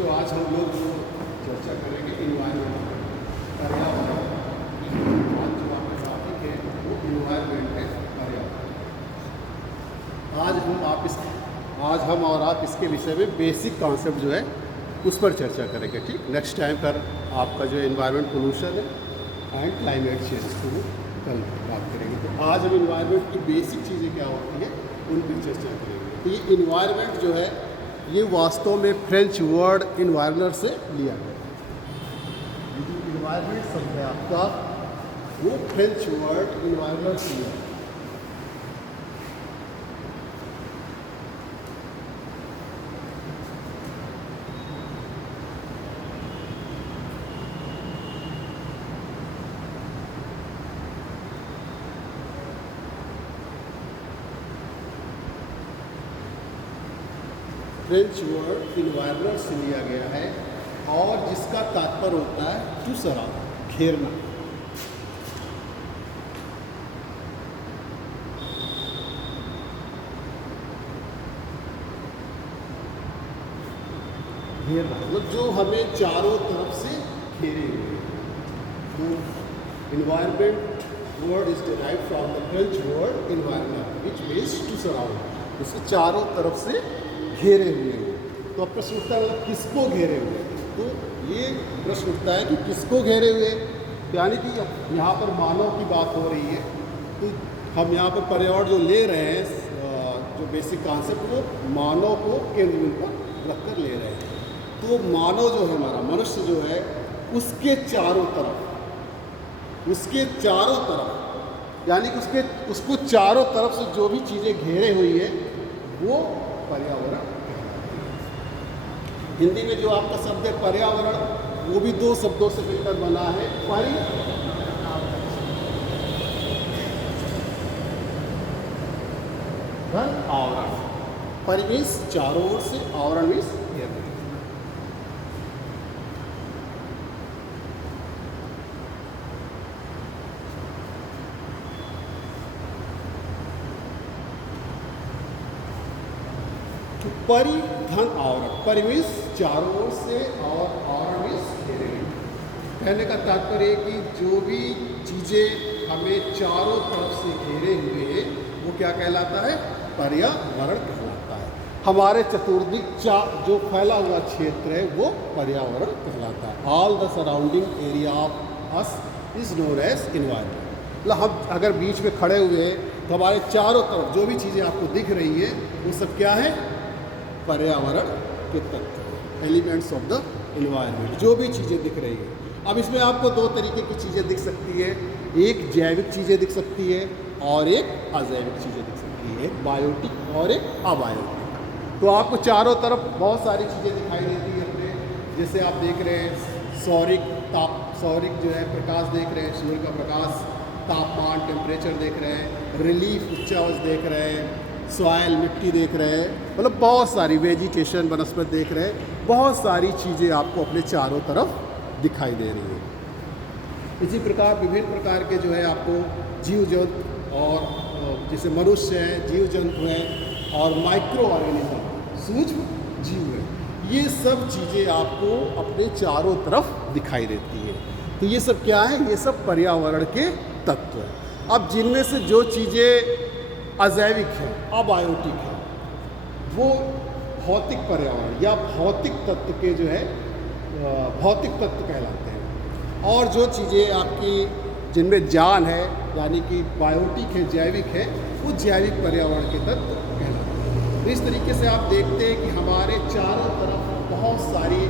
बच्चों आज हम लोग चर्चा करेंगे इन्वायरमेंट, पर्यावरण। आज जो आपका टॉपिक है वो इन्वायरमेंट है, पर्यावरण। आज हम और आप इसके विषय में बेसिक कॉन्सेप्ट जो है उस पर चर्चा करेंगे। ठीक, नेक्स्ट टाइम पर आपका जो इन्वायरमेंट पोल्यूशन है एंड क्लाइमेट चेंज को कल बात करेंगे। तो आज हम इन्वायरमेंट की बेसिक चीज़ें क्या होती है उन पर चर्चा करेंगे। तो ये इन्वायरमेंट जो है ये वास्तव में फ्रेंच वर्ड इन्वायरनर से लिया गया है। ये जो इन्वायरमेंट शब्द है आपका वो फ्रेंच वर्ड इन्वायरनर से लिया है। फ्रेंच वर्ड इन्वायरनर से लिया गया है और जिसका तात्पर्य होता है टू सराउंड, घेरना। घेरना मतलब जो हमें चारों तरफ से घेरे हुए। तो environment word is derived from the French word environner which means to surround, इसके चारों तरफ से घेरे हुए हैं। तो अब प्रश्न उठता है किसको घेरे हुए? तो ये प्रश्न उठता है कि किसको घेरे हुए, यानी कि यहाँ पर मानव की बात हो रही है। तो हम यहाँ पर पर्यावरण जो ले रहे हैं, जो बेसिक कॉन्सेप्ट वो मानव को केंद्र बिंदु पर रखकर ले रहे हैं। तो मानव जो है, हमारा मनुष्य जो है, उसके चारों तरफ यानी कि उसको चारों तरफ से जो भी चीज़ें घेरे हुई है वो पर्यावरण। हिंदी में जो आपका शब्द है पर्यावरण वो भी दो शब्दों से मिलकर बना है, आवरण। परिवेश चारों ओर से, आवरण मीन्स घेरना। परिधन आवरण, परिवेश चारों ओर से और आवरण मीन्स घेरे हुए। कहने का तात्पर्य है कि जो भी चीज़ें हमें चारों तरफ से घेरे हुए हैं वो क्या कहलाता है? पर्यावरण कहलाता है। हमारे चतुर्दिक जो फैला हुआ क्षेत्र है वो पर्यावरण कहलाता है। All the surrounding area of us is known as environment. मतलब हम अगर बीच में खड़े हुए हैं तो हमारे चारों तरफ जो भी चीज़ें आपको दिख रही है वो सब क्या है? पर्यावरण के तत्व, एलिमेंट्स ऑफ द इन्वायरमेंट, जो भी चीज़ें दिख रही है। अब इसमें आपको दो तरीके की चीज़ें दिख सकती है, एक जैविक चीज़ें दिख सकती है और एक अजैविक चीज़ें दिख सकती है, एक बायोटिक और एक अबायोटिक। तो आपको चारों तरफ बहुत सारी चीज़ें दिखाई देती है अपने, जैसे आप देख रहे हैं सौरिक जो है प्रकाश देख रहे हैं, सूर्य का प्रकाश, तापमान टेम्परेचर देख रहे हैं, रिलीफ उच्चावच देख रहे हैं, सॉइल मिट्टी देख रहे हैं, मतलब बहुत सारी वेजिटेशन वनस्पति देख रहे हैं। बहुत सारी चीज़ें आपको अपने चारों तरफ दिखाई दे रही है। इसी प्रकार विभिन्न प्रकार के जो है आपको जीव जंतु और जैसे मनुष्य है, जीव जंतु हैं और माइक्रो ऑर्गेनिज्म, सूक्ष्म जीव है, ये सब चीज़ें आपको अपने चारों तरफ दिखाई देती है। तो ये सब क्या है? ये सब पर्यावरण के तत्व हैं। अब जिनमें से जो चीज़ें अजैविक है, अबायोटिक है, वो भौतिक पर्यावरण या भौतिक तत्व के जो है भौतिक तत्व कहलाते हैं। और जो चीज़ें आपकी जिनमें जान है यानी कि बायोटिक है, जैविक है, वो जैविक पर्यावरण के तत्व कहलाते हैं। तो इस तरीके से आप देखते हैं कि हमारे चारों तरफ बहुत सारी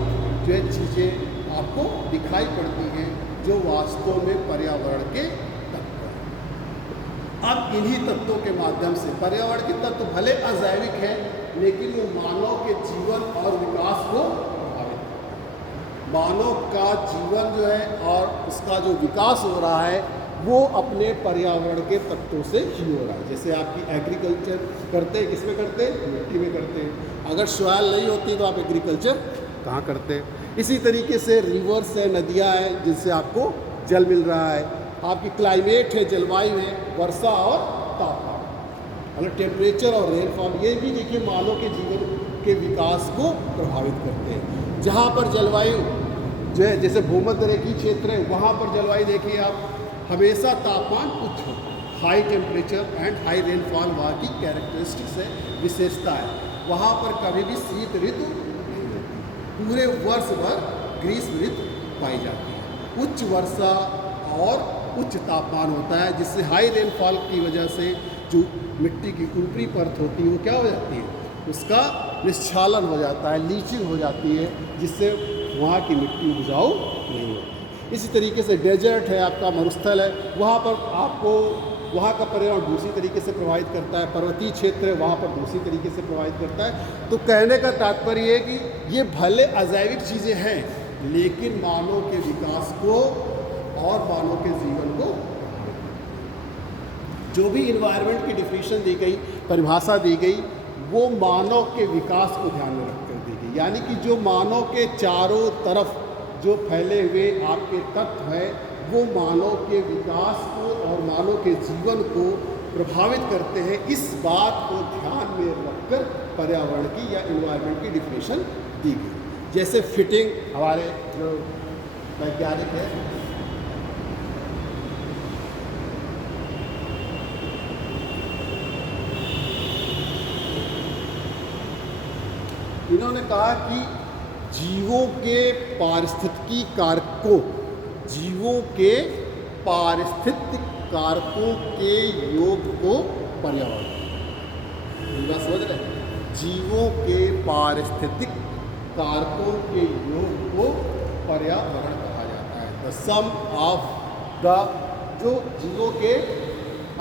जो है चीज़ें आपको दिखाई पड़ती हैं जो वास्तव में पर्यावरण के तत्व हैं। अब इन्हीं तत्वों के माध्यम से पर्यावरण के तत्व भले अजैविक है लेकिन वो मानव के जीवन और विकास को प्रभावित करते हैं। मानव का जीवन जो है और उसका जो विकास हो रहा है वो अपने पर्यावरण के तत्वों से ही हो रहा है। जैसे आपकी एग्रीकल्चर करते हैं, किसमें करते हैं? मिट्टी में करते हैं। अगर सॉइल नहीं होती तो आप एग्रीकल्चर कहाँ करते हैं? इसी तरीके से रिवर्स है, नदियाँ हैं जिनसे आपको जल मिल रहा है। आपकी क्लाइमेट है, जलवायु है, वर्षा और तापमान, मतलब टेम्परेचर और रेनफॉल, ये भी देखिए मानव के जीवन के विकास को प्रभावित करते हैं। जहाँ पर जलवायु जो है, जैसे भूमध्य रेखीय क्षेत्र है, वहाँ पर जलवायु देखिए आप, हमेशा तापमान उच्च होता है, high temperature and high rainfall वहाँ की कैरेक्टरिस्टिक्स है, विशेषता है। वहाँ पर कभी भी शीत ऋतु नहीं होती, पूरे वर्ष भर ग्रीष्म ऋतु पाई जाती है। उच्च वर्षा और उच्च तापमान होता है, जिससे हाई रेनफॉल की वजह से जो मिट्टी की ऊपरी परत होती है वो क्या हो जाती है, उसका निश्चालन हो जाता है, लीचिंग हो जाती है, जिससे वहाँ की मिट्टी उपजाऊ नहीं होती। इसी तरीके से डेजर्ट है, आपका मरुस्थल है, वहाँ पर आपको वहाँ का पर्यावरण दूसरी तरीके से प्रभावित करता है। पर्वतीय क्षेत्र है, वहाँ पर दूसरी तरीके से प्रभावित करता है। तो कहने का तात्पर्य है कि ये भले अजैविक चीज़ें हैं, लेकिन मानव के विकास को और मानव के जीवन को, जो भी इन्वायरमेंट की डिफिनीशन दी गई, परिभाषा दी गई, वो मानव के विकास को ध्यान में रखकर दी गई। यानी कि जो मानव के चारों तरफ जो फैले हुए आपके तत्व है, वो मानव के विकास को और मानव के जीवन को प्रभावित करते हैं। इस बात को ध्यान में रखकर पर्यावरण की या इन्वायरमेंट की डिफिनीशन दी गई। जैसे फिटिंग, हमारे जो वैज्ञानिक है, इन्होंने कहा कि जीवों के पारिस्थितिकी कारकों, जीवों के पारिस्थितिक कारकों के योग को पर्यावरण, समझ रहे, जीवों के पारिस्थितिक कारकों के योग को पर्यावरण कहा जाता है। द सम ऑफ द, जो जीवों के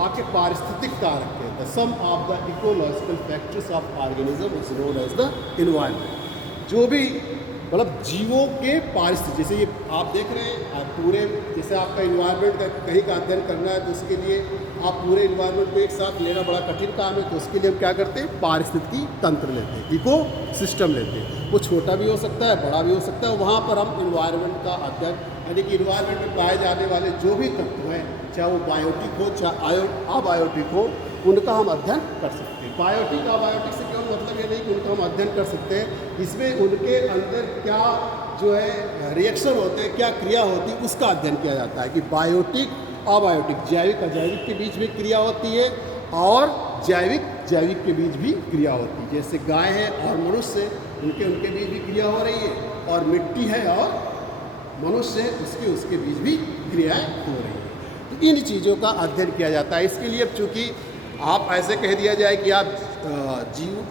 आपके पारिस्थितिक कारक है, the sum of the ecological factors of organism is known as the environment. जो भी मतलब जीवों के पारिस्थितिक, जैसे ये आप देख रहे हैं, आप पूरे, जैसे आपका इन्वायरमेंट का कहीं का अध्ययन करना है तो उसके लिए आप पूरे इन्वायरमेंट को एक साथ लेना बड़ा कठिन काम है। तो उसके लिए हम क्या करते हैं, पारिस्थितिकी तंत्र लेते हैं, इको सिस्टम लेते हैं। वो छोटा भी हो सकता है, बड़ा भी हो सकता है। वहाँ पर हम इन्वायरमेंट का अध्ययन, यानी कि इन्वायरमेंट में पाए जाने वाले जो भी तत्व हैं, चाहे वो बायोटिक हो चाहे अबायोटिक हो, उनका हम अध्ययन कर सकते हैं। बायोटिक अबायोटिक से क्यों मतलब ये नहीं कि उनका हम अध्ययन कर सकते हैं, इसमें उनके अंदर क्या जो है रिएक्शन होते हैं, क्या क्रिया होती है, उसका अध्ययन किया जाता है। कि बायोटिक अबायोटिक, जैविक अजैविक के बीच भी क्रिया होती है और जैविक जैविक के बीच भी क्रिया होती है। जैसे गाय है और मनुष्य, उनके बीच भी क्रिया हो रही है, और मिट्टी है और मनुष्य है, उसके बीच भी क्रियाएँ हो रही है। तो इन चीज़ों का अध्ययन किया जाता है। इसके लिए चूँकि आप ऐसे कह दिया जाए कि आप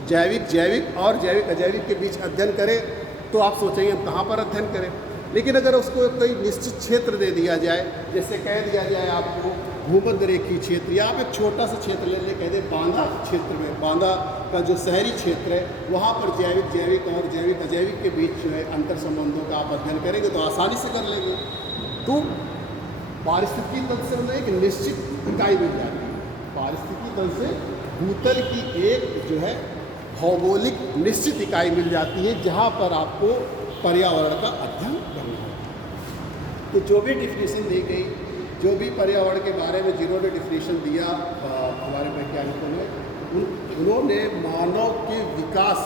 जैविक और जैविक अजैविक के बीच अध्ययन करें, तो आप सोचेंगे हम कहाँ पर अध्ययन करें। लेकिन अगर उसको कोई निश्चित क्षेत्र दे दिया जाए, जैसे कह दिया जाए आपको भूमध्य रेखीय क्षेत्र, या आप एक छोटा सा क्षेत्र ले कह दें बांदा क्षेत्र में, बांदा का जो शहरी क्षेत्र है, वहाँ पर जैविक और जैविक अजैविक के बीच जो है अंतर संबंधों का आप अध्ययन करेंगे तो आसानी से कर लेंगे। तो पारिस्थितिकी तंत्र से एक निश्चित इकाई मिल जाती है। पारिस्थितिकी तंत्र से भूतल की एक जो है भौगोलिक निश्चित इकाई मिल जाती है, जहाँ पर आपको पर्यावरण का अध्ययन करना है। तो जो भी डिफिनीशन दी गई, जो भी पर्यावरण के बारे में जिन्होंने डिफिनीशन दिया हमारे वैज्ञानिकों ने, उन्होंने मानव के विकास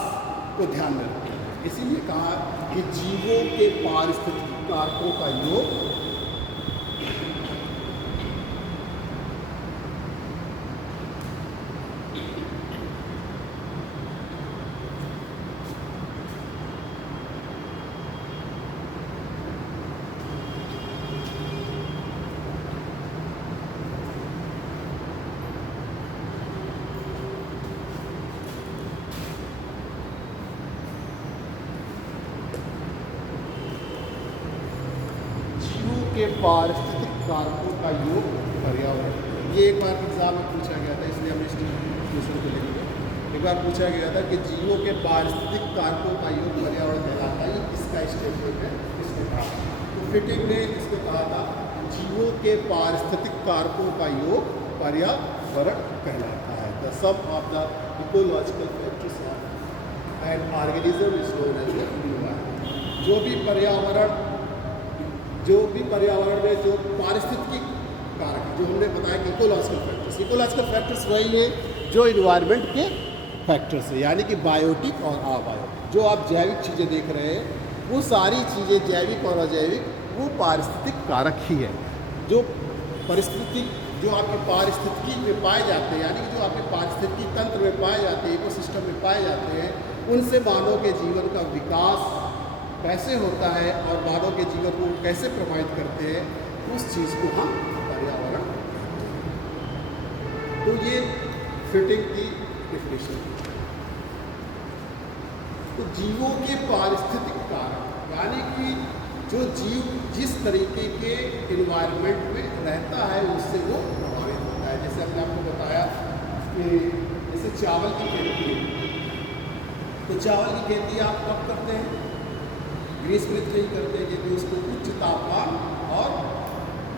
को ध्यान में रखा। इसीलिए कहा कि जीवों के पारिस्थितिक कारकों का योग के पारिस्थितिक कारकों का योग पर्यावरण। ये एक बार एग्जाम में पूछा गया था, इसलिए हमने इस क्वेश्चन को लेंगे। एक बार पूछा गया था कि जीवों के पारिस्थितिक कारकों का योग पर्यावरण कहलाता है। इसका स्टेटमेंट है, इसने कहा। तो फिटिंग ने इसको कहा था, जीवों के पारिस्थितिक कारकों का योग पर्यावरण कहलाता है। The sum of the ecological factors of an organism is known as the environment. जो भी पर्यावरण में जो पारिस्थितिकी कारक, जो हमने बताया कि इकोलॉजिकल फैक्टर्स वही है जो इन्वायरमेंट के फैक्टर्स है, यानी कि बायोटिक और अबायोटिक। जो आप जैविक चीज़ें देख रहे हैं वो सारी चीज़ें जैविक और अजैविक वो पारिस्थितिक कारक ही है। जो परिस्थितिक जो आपके पारिस्थितिकी में पाए जाते हैं, यानी कि जो आपके पारिस्थितिकी तंत्र में पाए जाते हैं, इकोसिस्टम में पाए जाते हैं, उनसे मानव के जीवन का विकास कैसे होता है और मानव के जीवन को कैसे प्रभावित करते हैं, उस चीज़ को हम पर्यावरण। तो ये फिटिंग की डेफिनेशन। तो जीवों के पारिस्थितिक कारक, यानी कि जो जीव जिस तरीके के इन्वायरमेंट में रहता है उससे वो प्रभावित होता है। जैसे हमने आपको बताया कि जैसे चावल की खेती है, तो चावल की खेती आप कब करते हैं? ग्रीष्म ऋतु में ही करते हैं, क्योंकि उसको उच्च तापमान और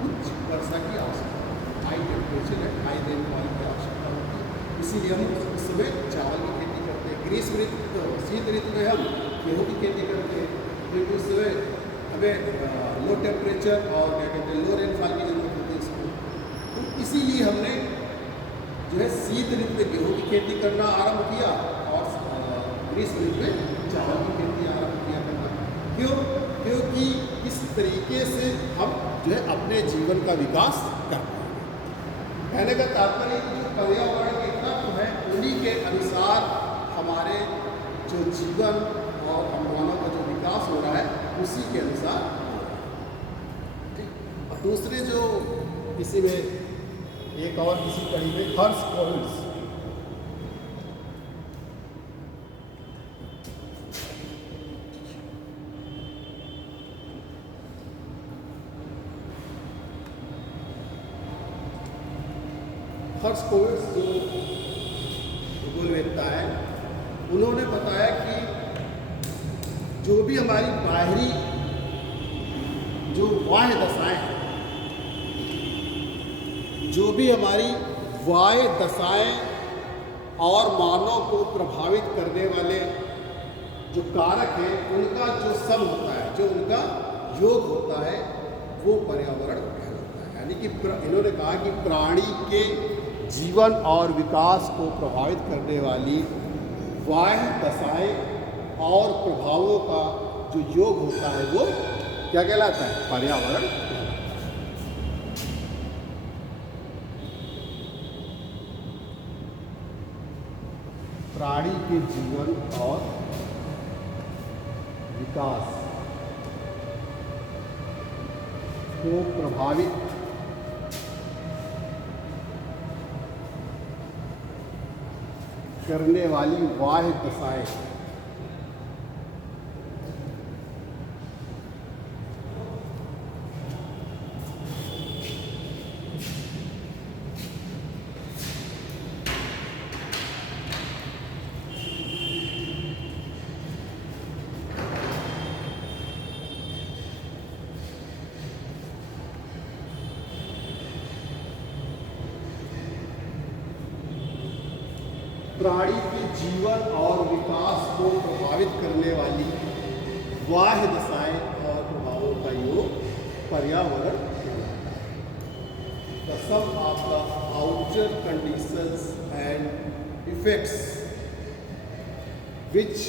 उच्च वर्षा की आवश्यकता होती है, high temperature and high rainfall की आवश्यकता होती है। इसीलिए हम उस समय चावल की खेती करते हैं। ग्रीष्म ऋतु तो शीत ऋतु में हम गेहूँ की खेती करते हैं, क्योंकि उस समय हमें लो टेम्परेचर और क्या कहते हैं लो रेनफॉल की जरूरत होती है उसको। तो इसीलिए हमने जो है शीत ऋतु में गेहूँ की खेती करना आरंभ किया और ग्रीष्म ऋतु में चावल की खेती आरंभ किया करना। क्यों? क्योंकि इस तरीके से हम जो है अपने जीवन का विकास करते हैं। कहने का तात्पर्य जो पर्यावरण के तत्व है उन्हीं के अनुसार हमारे जो जीवन और हम मानव का जो विकास हो रहा है उसी के अनुसार। ठीक। दूसरे जो इसी में एक और किसी कड़ी में हर्ष कोविड्स, हर्शकोविट्ज़ जो भूगोलवेत्ता है, उन्होंने बताया कि जो भी हमारी बाहरी जो बाह्य दशाएं हैं, जो भी हमारी बाह्य दशाएं और मानव को प्रभावित करने वाले जो कारक हैं उनका जो सम होता है, जो उनका योग होता है, वो पर्यावरण कहलाता है। यानी कि इन्होंने कहा कि प्राणी के जीवन और विकास को प्रभावित करने वाली बाह्य दशाएं और प्रभावों का जो योग होता है वो क्या कहलाता है? पर्यावरण। प्राणी के जीवन और विकास को प्रभावित करने वाली बाह्य दशाएं प्राणी के जीवन और विकास को प्रभावित करने वाली बाह्य दशाएं और प्रभावों का योग पर्यावरण कहलाता है। The sum of the outer conditions and effects which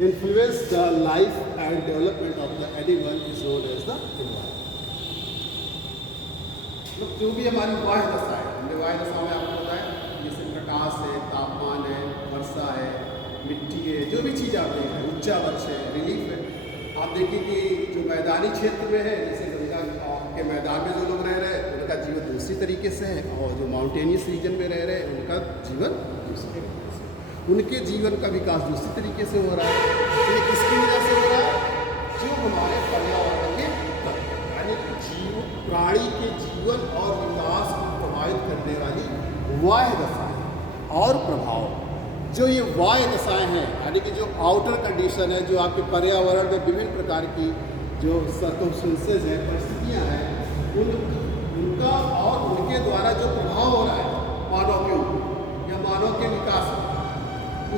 influence the life and development of the animal is known as the environment। मतलब जो भी हमारी बाह्य दशा है, हमने बाह्य दशा में आपको बताया जैसे प्रकाश है, तापमान है, वर्षा है, मिट्टी है, जो भी चीज़ आप देख रहे हैं, ऊंचा वृक्ष है, रिलीफ है। आप देखिए कि जो मैदानी क्षेत्र में है, जैसे गंगा के मैदान में जो लोग रह रहे हैं उनका जीवन दूसरी तरीके से है, और जो माउंटेनियस रीजन में रह रहे हैं उनका जीवन दूसरी तरीके से, उनके जीवन का विकास दूसरी तरीके से हो रहा है। ये किसकी वजह से हो रहा है? जो हमारे पर्यावरण के यानी जीव प्राणी के जीवन और विकास को प्रभावित करने वाली बाह्य दशाएं और प्रभाव, जो ये बाह्य दशाएं हैं यानी कि जो आउटर कंडीशन है, जो आपके पर्यावरण में विभिन्न प्रकार की जो सर्कमस्टेंसेस है, परिस्थितियाँ हैं, उनका और उनके द्वारा जो प्रभाव हो रहा है मानव के ऊपर या मानव के विकास में,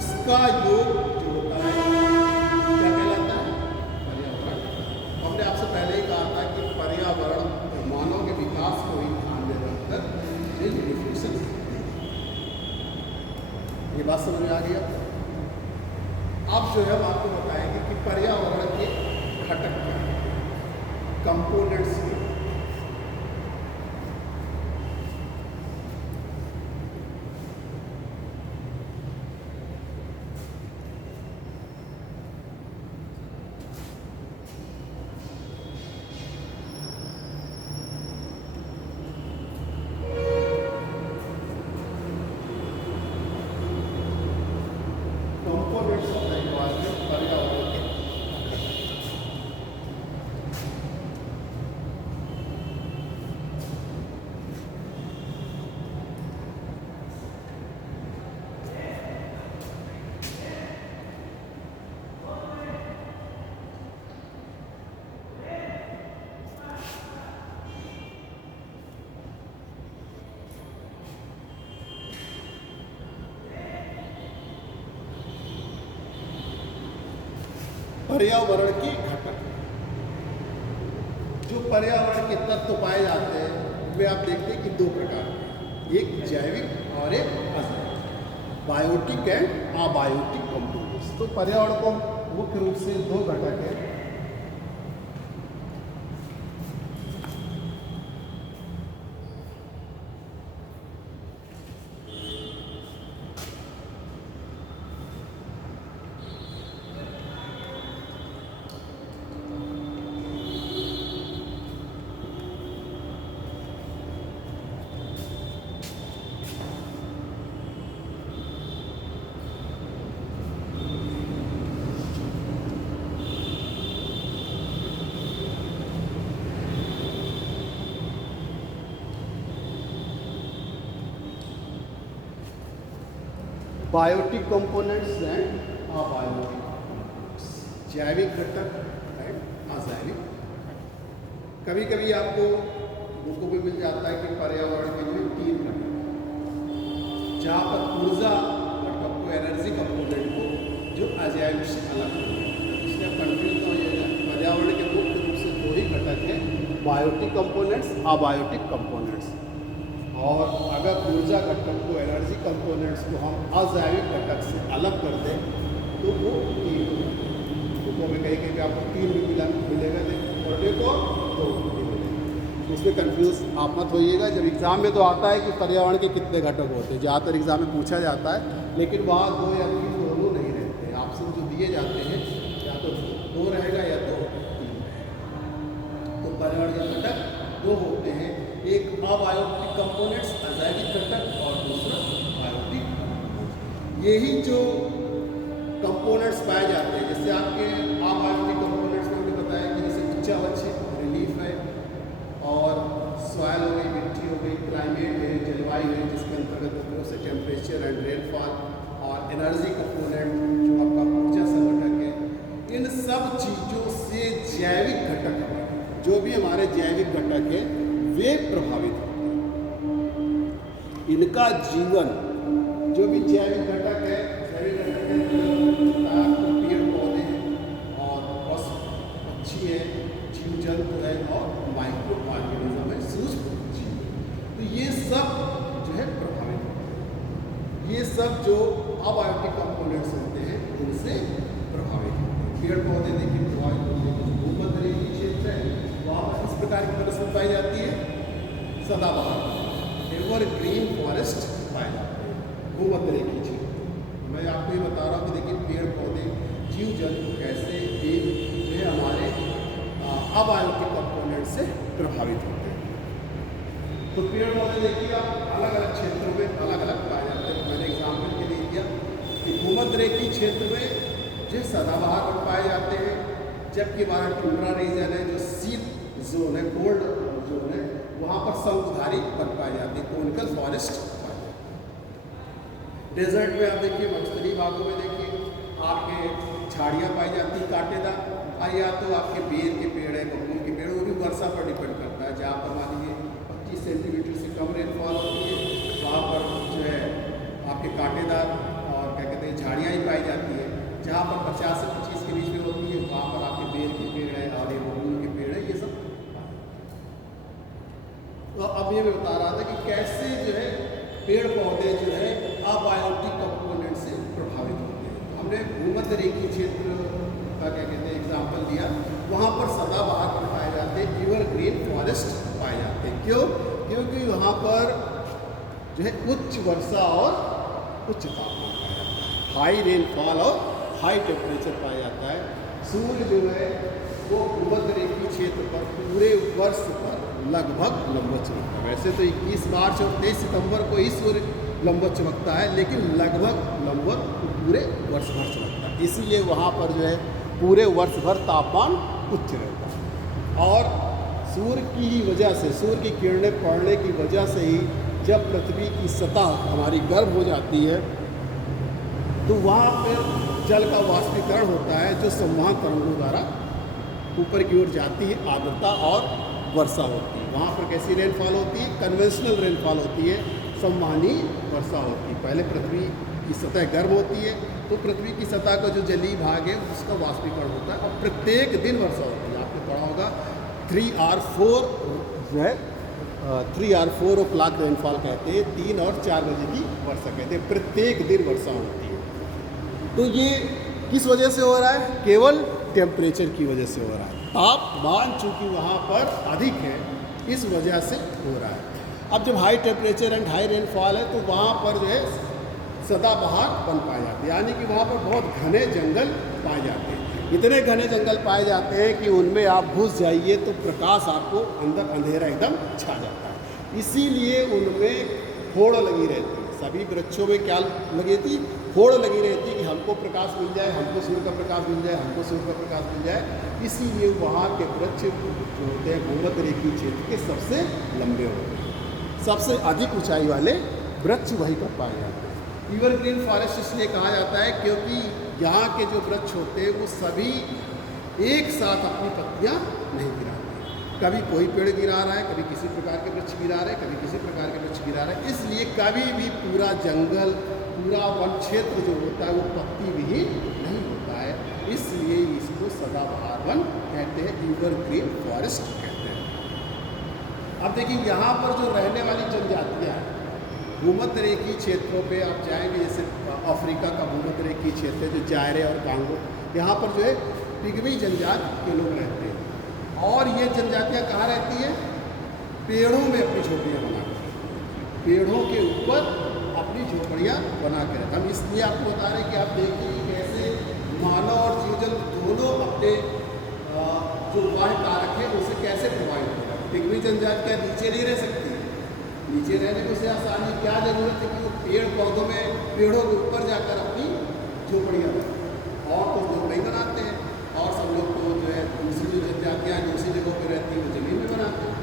उसका योग जो होता है क्या कहलाता है? पर्यावरण। हमने आपसे पहले ही कहा था कि पर्यावरण मानव के विकास को ही ध्यान में रखकर डेफिनेशन ये बात समझ में आ गई आपको? अब जो है हम आपको बताएंगे कि पर्यावरण के घटक क्या हैं, कंपोनेंट्स क्या हैं। कंपोनेंट्स ऑफ द एनवायरनमेंट, पर्यावरण के पर्यावरण के घटक। जो पर्यावरण के तत्व पाए जाते हैं वे आप देखते हैं कि दो प्रकार के हैं, एक जैविक और एक अजैविक, बायोटिक एंड अबायोटिक कंपोनेंट्स। तो पर्यावरण को मुख्य रूप से दो घटक हैं, biotic components and abiotic components, जैविक घटक एंड अजैविक। कभी कभी आपको बुकों में मिल जाता है कि पर्यावरण के लिए 3 घटक, जहाँ पर ऊर्जा घटक को, एनर्जी कंपोनेंट को, जो अजैविक से अलग है, इसलिए कंफ्यूज ना होइएगा। पर्यावरण के मुख्य रूप से 2 ही घटक हैं, बायोटिक कंपोनेंट्स, अबायोटिक कंपोनेंट्स। और अगर ऊर्जा घटक को, एनर्जी कंपोनेंट्स को हम अजैविक घटक से अलग कर दें तो वो 3 बुकों में कहीं कहीं आपको 3 भी मिलेगा, और देखो 2 भी मिलेगा। उसमें कंफ्यूज आप मत होइएगा। जब एग्ज़ाम में तो आता है कि पर्यावरण के कितने घटक होते हैं, ज़्यादातर एग्ज़ाम में पूछा जाता है, लेकिन वहाँ 2 या 3 दोनों नहीं रहते। ऑप्शन जो दिए जाते हैं या तो 2 रहेगा या तो 3 रहेगा। तो पर्यावरण के घटक 2 होते हैं, एक अबायोटिक कंपोनेंट्स अजैविक घटक और दूसरा बायोटिक कंपोनेंट्स। यही जो कंपोनेंट्स पाए जाते हैं, जैसे आपके अबायोटिक कंपोनेंट्स में हमने बताया कि जैसे ऊंचा बच्चे रिलीफ है, और सॉयल हो गई, मिट्टी हो गई, क्लाइमेट है, जलवायु है, जिसके अंतर्गत से टेम्परेचर एंड रेनफॉल, और एनर्जी कंपोनेंट जो आपका ऊर्जा संगठक है। इन सब चीज़ों से जैविक घटक, जो भी हमारे जैविक घटक है वे प्रभावित होते हैं। इनका जीवन, जो भी जैविक घटक है, जैविक घटक है तो पेड़ पौधे हैं और पक्षी है, जीव जंतु है, और माइक्रो ऑर्गेनिज्म है, सूक्ष्म जीव। तो ये सब जो है प्रभावित होते हैं। ये सब जो अबायोटिक कंपोनेंट्स होते हैं उनसे प्रभावित होते हैं। पेड़ पौधे देखिए प्रभावित होते हैं, भूमध्य रेखीय क्षेत्र है वहाँ पर इस प्रकार की वनस्पति पाई जाती है, सदाबहार एवरग्रीन फॉरेस्ट पाए जाते हैं भूमध्य रेखीय क्षेत्र। मैं आपको ये बता रहा हूँ कि देखिए पेड़ पौधे, जीव जंतु कैसे एक जो है हमारे अबायोटिक कंपोनेंट से प्रभावित होते हैं। तो पेड़ पौधे देखिए आप अलग अलग क्षेत्रों में अलग अलग पाए जाते हैं। मैंने एग्जाम्पल के लिए दिया कि भूमध्य रेखीय क्षेत्र में जो सदाबहार पाए जाते हैं, जबकि हमारा टुंड्रा रीजन है, जो शीत जोन है, कोल्ड जोन है, वहाँ पर शंकुधारी वन पाई जाती है, कोनिकल फॉरेस्ट पाई जाती है। डेजर्ट में आप देखिए, मरुस्थलीय भागों में देखिए आपके झाड़ियाँ पाई जाती हैं कांटेदार, या तो आपके बेर के पेड़ है, बबूल के पेड़, वो भी वर्षा पर डिपेंड करता है। जहाँ पर मान लीजिए 25 सेंटीमीटर से कम रेनफॉल होती है, वहाँ पर जो है आपके कांटेदार और क्या कहते हैं झाड़ियाँ ही पाई जाती है। जहाँ पर 50 से 25 के बीच में होती है, वहाँ पर आपके बेर के पेड़ है और ये बबूल के पेड़ है, ये सब। तो अब ये मैं बता रहा था कि कैसे जो है पेड़ पौधे जो है अबायोटिक कंपोनेंट हमने भूमध्य रेखीय क्षेत्र का क्या कहते हैं एग्जाम्पल दिया, वहाँ पर सदाबहार वन पाए जाते हैं, एवरग्रीन फॉरेस्ट पाए जाते हैं। क्यों? क्योंकि वहाँ पर जो है उच्च वर्षा और उच्च तापमान पाया जाता है, हाई रेनफॉल और हाई टेम्परेचर पाया जाता है। सूर्य जो है वो भूमध्य रेखीय क्षेत्र पर पूरे वर्ष पर लगभग लंबवत चमकता है। वैसे तो 21 मार्च और 23 सितंबर को ही सूर्य लंबवत चमकता है, लेकिन लगभग लंबवत पूरे वर्ष भर चमकता है। इसीलिए वहाँ पर जो है पूरे वर्ष भर तापमान उच्च रहता है। और सूर्य की ही वजह से, सूर्य की किरणें पड़ने की वजह से ही जब पृथ्वी की सतह हमारी गर्म हो जाती है तो वहाँ पर जल का वाष्पीकरण होता है, जो संवहन तरंगों द्वारा ऊपर की ओर जाती है, आर्द्रता और वर्षा होती है। वहाँ पर कैसी रेनफॉल होती है? कन्वेंशनल रेनफॉल होती है, संवहनी वर्षा होती है। पहले पृथ्वी की सतह गर्म होती है तो पृथ्वी की सतह का जो जलीय भाग है उसका वाष्पीकरण होता है और प्रत्येक दिन वर्षा होती है। आपने पढ़ा होगा 3 और 4 जो है 3 और 4 ओ क्लॉक रेनफॉल कहते हैं, 3 और 4 बजे की वर्षा कहते हैं, प्रत्येक दिन वर्षा होती है। तो ये किस वजह से हो रहा है? केवल टेम्परेचर की वजह से हो रहा है। तापमान चूँकि वहाँ पर अधिक है इस वजह से हो रहा है। अब जब high temperature and high rainfall है तो वहाँ पर जो है सदाबहार वन पाए जाते हैं, यानी कि वहाँ पर बहुत घने जंगल पाए जाते हैं। इतने घने जंगल पाए जाते हैं कि उनमें आप घुस जाइए तो प्रकाश आपको अंदर अंधेरा एकदम छा जाता है। इसीलिए उनमें होड़ लगी रहती है। सभी वृक्षों में क्या लगी रहती? होड़ लगी रहती है कि हमको प्रकाश मिल जाए, हमको सूर्य का प्रकाश मिल जाए, हमको सूर्य का प्रकाश मिल जाए। इसीलिए वहाँ के वृक्ष जो होते हैं भूमध्य रेखीय क्षेत्र के सबसे लंबे होते हैं, सबसे अधिक ऊंचाई वाले वृक्ष वहीं पर पाए जाते हैं। एवरग्रीन फॉरेस्ट इसलिए कहा जाता है क्योंकि यहाँ के जो वृक्ष होते हैं वो सभी एक साथ अपनी पत्तियाँ नहीं गिराते। कभी कोई पेड़ गिरा रहा है, कभी किसी प्रकार के वृक्ष गिरा रहे हैं, कभी किसी प्रकार के वृक्ष गिरा रहे हैं। इसलिए कभी भी पूरा जंगल, पूरा वन क्षेत्र जो होता है वो पत्ती विहीन नहीं होता है। इसलिए इसको सदाबहार वन कहते हैं, एवरग्रीन फॉरेस्ट कहते हैं। अब देखिए यहाँ पर जो रहने वाली जनजातियाँ हैं भूमध्य रेखीय क्षेत्रों पे आप जाएंगे, जैसे अफ्रीका का भूमध्य रेखीय क्षेत्र है जो जायरे और कांगो, यहाँ पर जो है पिग्मी जनजाति के लोग रहते हैं। और ये जनजातियाँ कहाँ रहती हैं? पेड़ों में अपनी झोपड़ियाँ बनाकर, पेड़ों के ऊपर अपनी झोपड़ियाँ बना के रहते। हम इसलिए आपको बता रहे हैं कि आप देखिए कि कैसे मानव और जीव जंतु दोनों अपने जो वाह कारक है उनसे कैसे प्रभावित हो रहा है। पिग्मी जनजातियाँ नीचे नहीं रह सकती, नीचे रहने को से आसानी क्या जरूरत है कि वो पेड़ पौधों में, पेड़ों के ऊपर जाकर अपनी झोपड़ियाँ बनाए। और तो लोग नहीं बनाते हैं, और सब लोग तो जो है दूसरी जो जनजातियाँ दूसरी जगहों पर रहती हैं वो जमीन में बनाते हैं,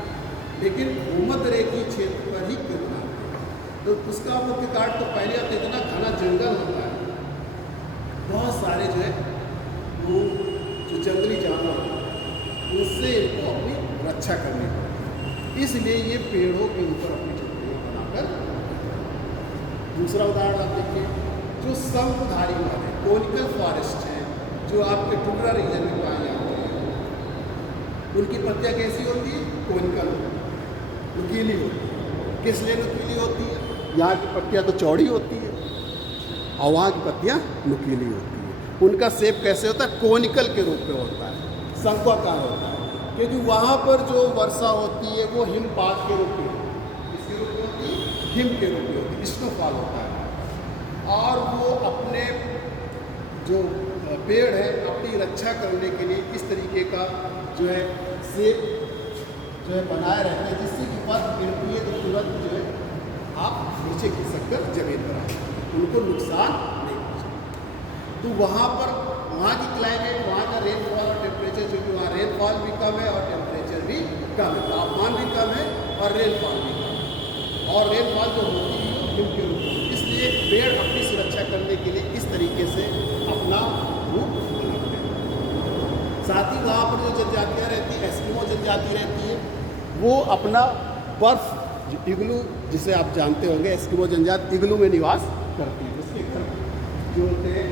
लेकिन भूमध्य रेखीय क्षेत्र पर ही क्यों बनाते हैं? तो उसका मुख्य कारण तो पहले अब इतना घना जंगल होता है, बहुत सारे जो है वो जो जंगली जानवर होते हैं उससे इनको अपनी रक्षा करनी पड़ती है। इसलिए ये पेड़ों के ऊपर अपनी झोपड़ियाँ बनाकर। दूसरा उदाहरण आप देखिए, जो शंकुधारी वन है, कोनिकल फॉरेस्ट है, जो आपके टुंड्रा रीजन में पाए जाते हैं, उनकी पत्तियाँ कैसी होती है? कोनिकल, नुकीली होती है। किस लिए नुकीली होती है? यहाँ की पत्तियाँ तो चौड़ी होती है और वहाँ की पत्तियाँ नुकीली होती है। उनका शेप कैसे होता है? कोनिकल के रूप में होता है, शंक्वाकार होता है, क्योंकि वहाँ पर जो वर्षा होती है वो हिमपात के रूप में, किसके रूप में होती है? हिम के रूप में होती है, स्नोफॉल होता है। और वो अपने जो पेड़ है अपनी रक्षा करने के लिए इस तरीके का जो है शेप जो है बनाए रहते हैं, जिससे कि बर्फ गिरती है तो तुरंत जो है आप नीचे खिसक कर जमीन पर आते हैं, उनको नुकसान नहीं पहुँचता। तो वहाँ पर वहाँ की क्लाइमेट, वहाँ का रेनफॉल और टेम्परेचर, जो कि वहाँ रेनफॉल भी कम है और टेम्परेचर भी कम है, तापमान भी कम है और रेनफॉल भी कम है, और रेनफॉल जो होती है हिम के रूप में। इसलिए पेड़ अपनी सुरक्षा करने के लिए इस तरीके से अपना रूप बनाते हैं। साथ ही वहाँ पर जो जनजातियाँ रहती हैं, एस्किमो जनजाति रहती है, वो अपना बर्फ इग्लू, जिसे आप जानते होंगे, एस्किमो जनजाति इग्लू में निवास करती है, जिसके घर जो होते हैं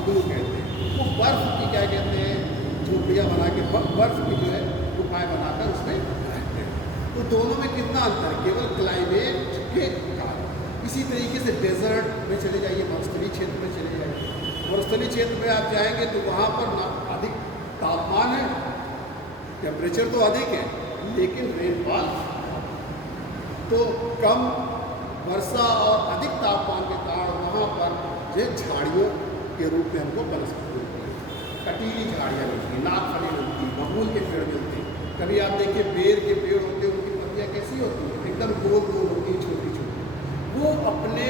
इग्लू कहते हैं। वो बर्फ की क्या कहते हैं झोपड़ियाँ बना के, बर्फ की जो है गुफाएँ बनाकर उसमें रहते हैं। तो दोनों में कितना अंतर? केवल क्लाइमेट के कारण। इसी तरीके से डेजर्ट में चले जाइए, मरुस्थलीय क्षेत्र में चले जाइए, मरुस्थलीय क्षेत्र में आप जाएंगे तो वहाँ पर ना अधिक तापमान है, टेम्परेचर तो अधिक है, लेकिन रेनफॉल तो कम। वर्षा और अधिक तापमान के कारण वहाँ पर जो झाड़ियों के रूप में हमको वनस्पति मिलती है, कटीली झाड़ियाँ मिलती हैं, नागफनी मिलती है, बबूल के पेड़ मिलते हैं। कभी आप देखिए बेर के पेड़ होते हैं, उनकी पत्तियाँ कैसी होती हैं, एकदम गोल गोल होती हैं, छोटी छोटी। वो अपने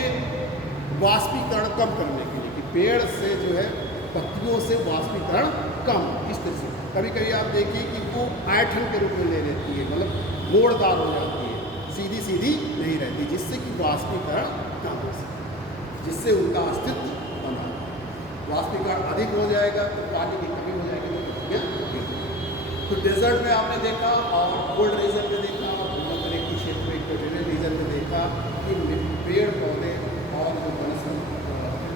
वाष्पीकरण कम करने के लिए कि पेड़ से जो है पत्तियों से वाष्पीकरण कम, इस तरह से कभी कभी आप देखिए कि वो ऐंठन के रूप में ले लेती है, मतलब मोड़दार हो जाती है, सीधी सीधी नहीं रहती, जिससे कि वाष्पीकरण कम हो सके, जिससे उनका अस्तित्व बना। वाष्पीकरण अधिक हो जाएगा तो पानी की कमी हो जाएगी, तो पत्तियाँ गिरेंगी। तो डेजर्ट में आपने देखा और कोल्ड रीजन में देखा, भूमध्य की क्षेत्र में इक्वेटोरियल रीजन में देखा कि पेड़ पौधे और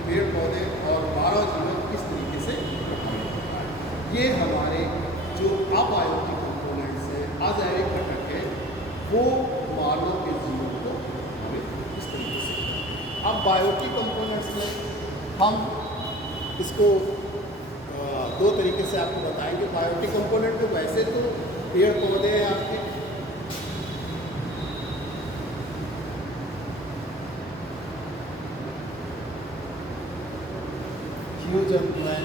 पेड़ पौधे और मानव जीवन किस तरीके से प्रभावित होता है। ये हमारे जो अबायोटिक कंपोनेंट्स हैं, अजैविक घटक है, वो मानव के जीवन को प्रभावित इस तरीके से। अब बायोटिक कंपोनेंट्स में हम इसको दो तरीके से आपको बताएंगे। बायोटिक कंपोनेंट में वैसे तो पेड़ पौधे हैं आपके, जीव जंतु हैं,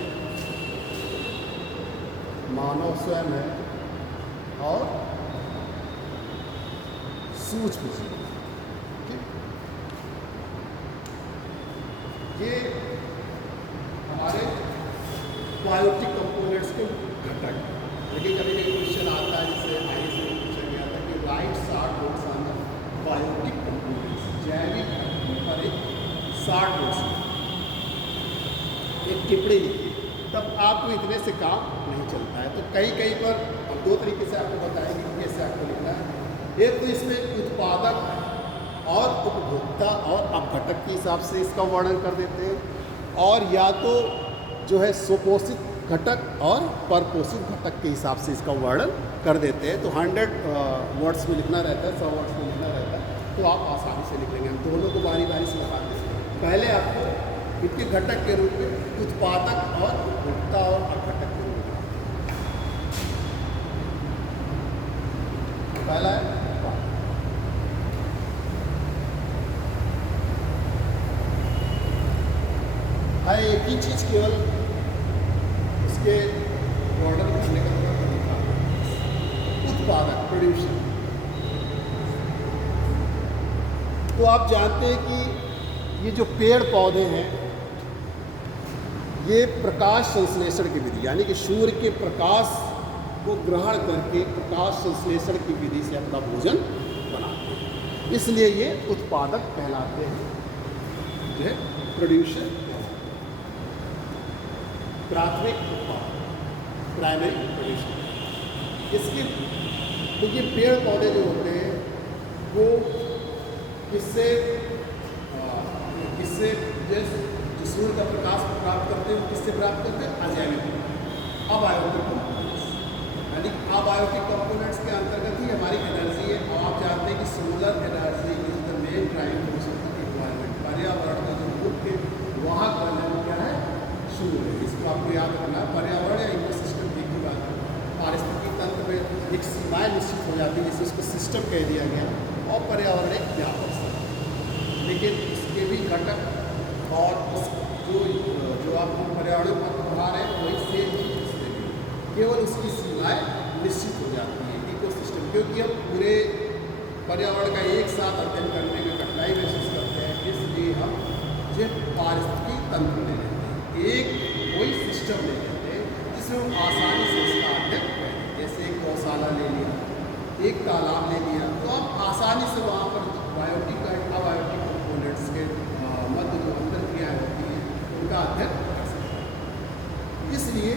मानव स्वयं है और सूक्ष्म जीव। ये हमारे बायोटिक कंपोनेंट्स के घटक हैं। लेकिन कभी कभी क्वेश्चन आता है, जिससे आईएएस में पूछा गया था कि write short notes on the biotic components, जैविक घटकों पर एक शार्ट नोट्स, एक टिप्पणी लिखी, तब आपको इतने से काम नहीं चलता है। तो कहीं पर हम दो तरीके से आपको बताएंगे कि कैसे आपको लिखना है। एक तो इसमें उत्पादक और उपभोक्ता और अपघटक के हिसाब से इसका वर्णन कर देते हैं, और या तो जो है सुपोषित घटक और परपोषित घटक के हिसाब से इसका वर्णन कर देते हैं। तो 100 वर्ड्स में लिखना रहता है, 100 वर्ड्स में लिखना रहता है, तो आप आसानी से लिख लेंगे। हम दोनों को बारी बारी से लगाते हैं। पहले आपको इनके घटक के रूप में उत्पादक और उपभोक्ता और अपघटक के रूप में पहला है एक ही चीज़ केवल उसके ऑर्डर करने का तरीका, उत्पादक, प्रोड्यूसर। तो आप जानते हैं कि ये जो पेड़ पौधे हैं, ये प्रकाश संश्लेषण की विधि, यानी कि सूर्य के प्रकाश को ग्रहण करके प्रकाश संश्लेषण की विधि से अपना भोजन बनाते हैं, इसलिए ये उत्पादक कहलाते हैं, जो है प्रोड्यूसर। प्राथमिक उत्पादक, प्राइमरी प्रोड्यूसर। इसके तो ये पेड़ पौधे जो होते हैं वो किससे जैसे सूर्य का प्रकाश प्राप्त करते हैं, किससे प्राप्त करते हैं? अजैविक, अबायोटिक कंपोनेंट्स। यानी अबायोटिक कंपोनेंट्स के अंतर्गत ही हमारी एनर्जी है। और आप जानते हैं कि solar energy is the main driving force of the environment. पर्यावरण का जो मुख्य वाहक एनर्जी क्या है? सूर्य है। इसको आपको याद रखना है। पर्यावरण या इकोसिस्टम एक ही बात है। पारिस्थितिकी तंत्र में एक सीमाएँ निश्चित हो जाती है, जिसे उसको सिस्टम कह दिया गया, और पर्यावरण एक व्यापक है। लेकिन इसके भी घटक और जो आप पर्यावरण पर पढ़ा रहे हैं वही सेम चीज़ है, केवल उसकी सीमाएँ निश्चित हो जाती हैं इकोसिस्टम। क्योंकि हम पूरे पर्यावरण का एक साथ अध्ययन करने में कठिनाई महसूस करते हैं, इसलिए हम जो पारिस्थितिकी तंत्र ले लेते हैं, एक कोई सिस्टम ले लेते हैं जिसमें हम आसानी से इसका अध्ययन करें। जैसे एक गौशाला ले लिया, एक तालाब ले लिया, तो आप आसानी से वहाँ पर बायोटिक और अबायोटिक कंपोनेंट्स के मध्य जो अंतर क्रियाएँ होती हैं उनका अध्ययन कर सकते हैं। इसलिए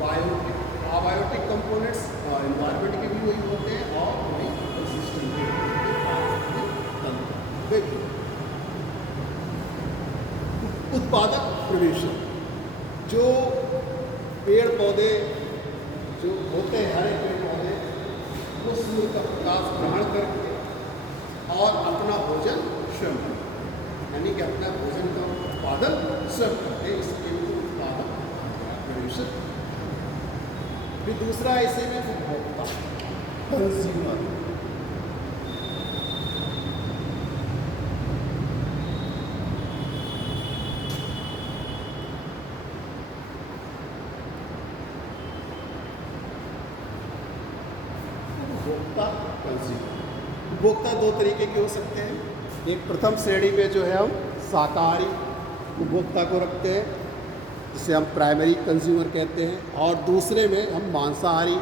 बायोटिक अबायोटिक कंपोनेंट्स एनवायरनमेंट के भी वही होते हैं और वही सिस्टम के देखिए। उत्पादक प्रोड्यूसर, जो पेड़ पौधे जो होते हैं, हरे पेड़ पौधे, वो सूर्य का प्रकाश ग्रहण करके और अपना भोजन स्वयं करते हैं, यानी कि अपना भोजन का उत्पादन स्वयं करते हैं। इसके लिए उत्पादक फिर दूसरा ऐसे में उपभोक्ता, कंज्यूमर। उपभोक्ता, कंज्यूमर। उपभोक्ता दो तरीके के हो सकते हैं। एक प्रथम श्रेणी में जो है हम शाकाहारी उपभोक्ता को रखते हैं, जिसे हम प्राइमरी कंज्यूमर कहते हैं, और दूसरे में हम मांसाहारी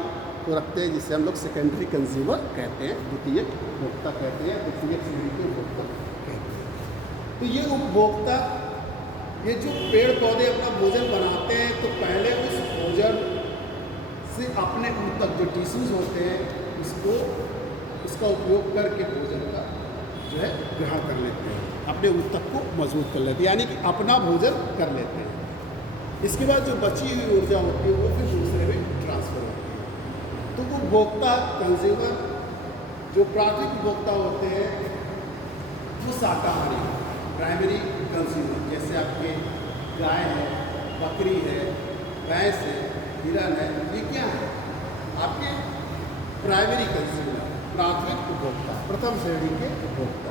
को रखते हैं, जिसे हम लोग सेकेंडरी कंज्यूमर कहते हैं, द्वितीय उपभोक्ता कहते हैं, द्वितीय श्रेणी के उपभोक्ता कहते हैं। तो ये उपभोक्ता, ये जो पेड़ पौधे अपना भोजन बनाते हैं, तो पहले उस भोजन से अपने ऊतक जो टिश्यूज होते हैं उसका उपयोग करके भोजन का जो है ग्रहण कर लेते हैं, अपने ऊतक को मजबूत कर लेते हैं, यानी कि अपना भोजन कर लेते हैं। इसके बाद जो बची हुई ऊर्जा होती है वो फिर दूसरे में ट्रांसफर होती है। तो उपभोक्ता, कंज्यूमर, जो प्राथमिक उपभोक्ता होते हैं वो शाकाहारी, प्राइमरी कंज्यूमर, जैसे आपके गाय है, बकरी है, भैंस है, हिरन है, ये क्या है? आपके प्राइमरी कंज्यूमर, प्राथमिक उपभोक्ता, प्रथम श्रेणी के उपभोक्ता।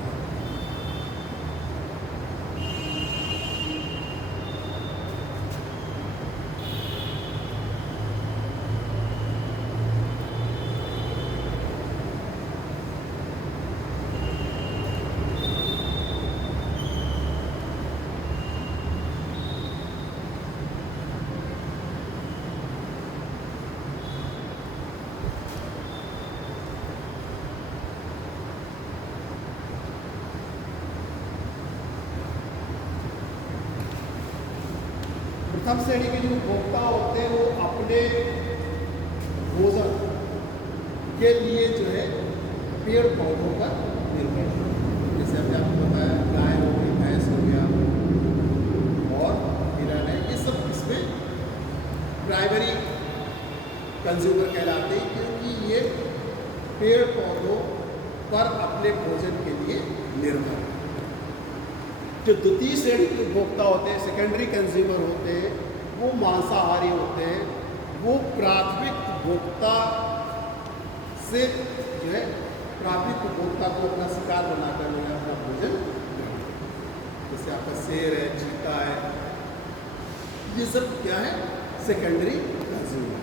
प्रथम श्रेणी के जो उपभोक्ता होते हैं वो अपने भोजन के लिए जो है पेड़ पौधों पर निर्भर है। जैसे हमने आपको बताया गाय हो गई, भैंस हो गया और हिरन है, ये सब इसमें प्राइमरी कंज्यूमर कहलाते हैं, क्योंकि ये पेड़ पौधों पर अपने भोजन के लिए निर्भर है। जो द्वितीय श्रेणी के उपभोक्ता होते हैं, सेकेंडरी कंज्यूमर होते हैं, वो मांसाहारी होते हैं, वो प्राथमिक उपभोक्ता से जो है प्राथमिक उपभोक्ता को अपना शिकार बनाकर जो है अपना भोजन, जैसे आपका शेर है, चीता है, ये सब क्या है? Secondary consumer.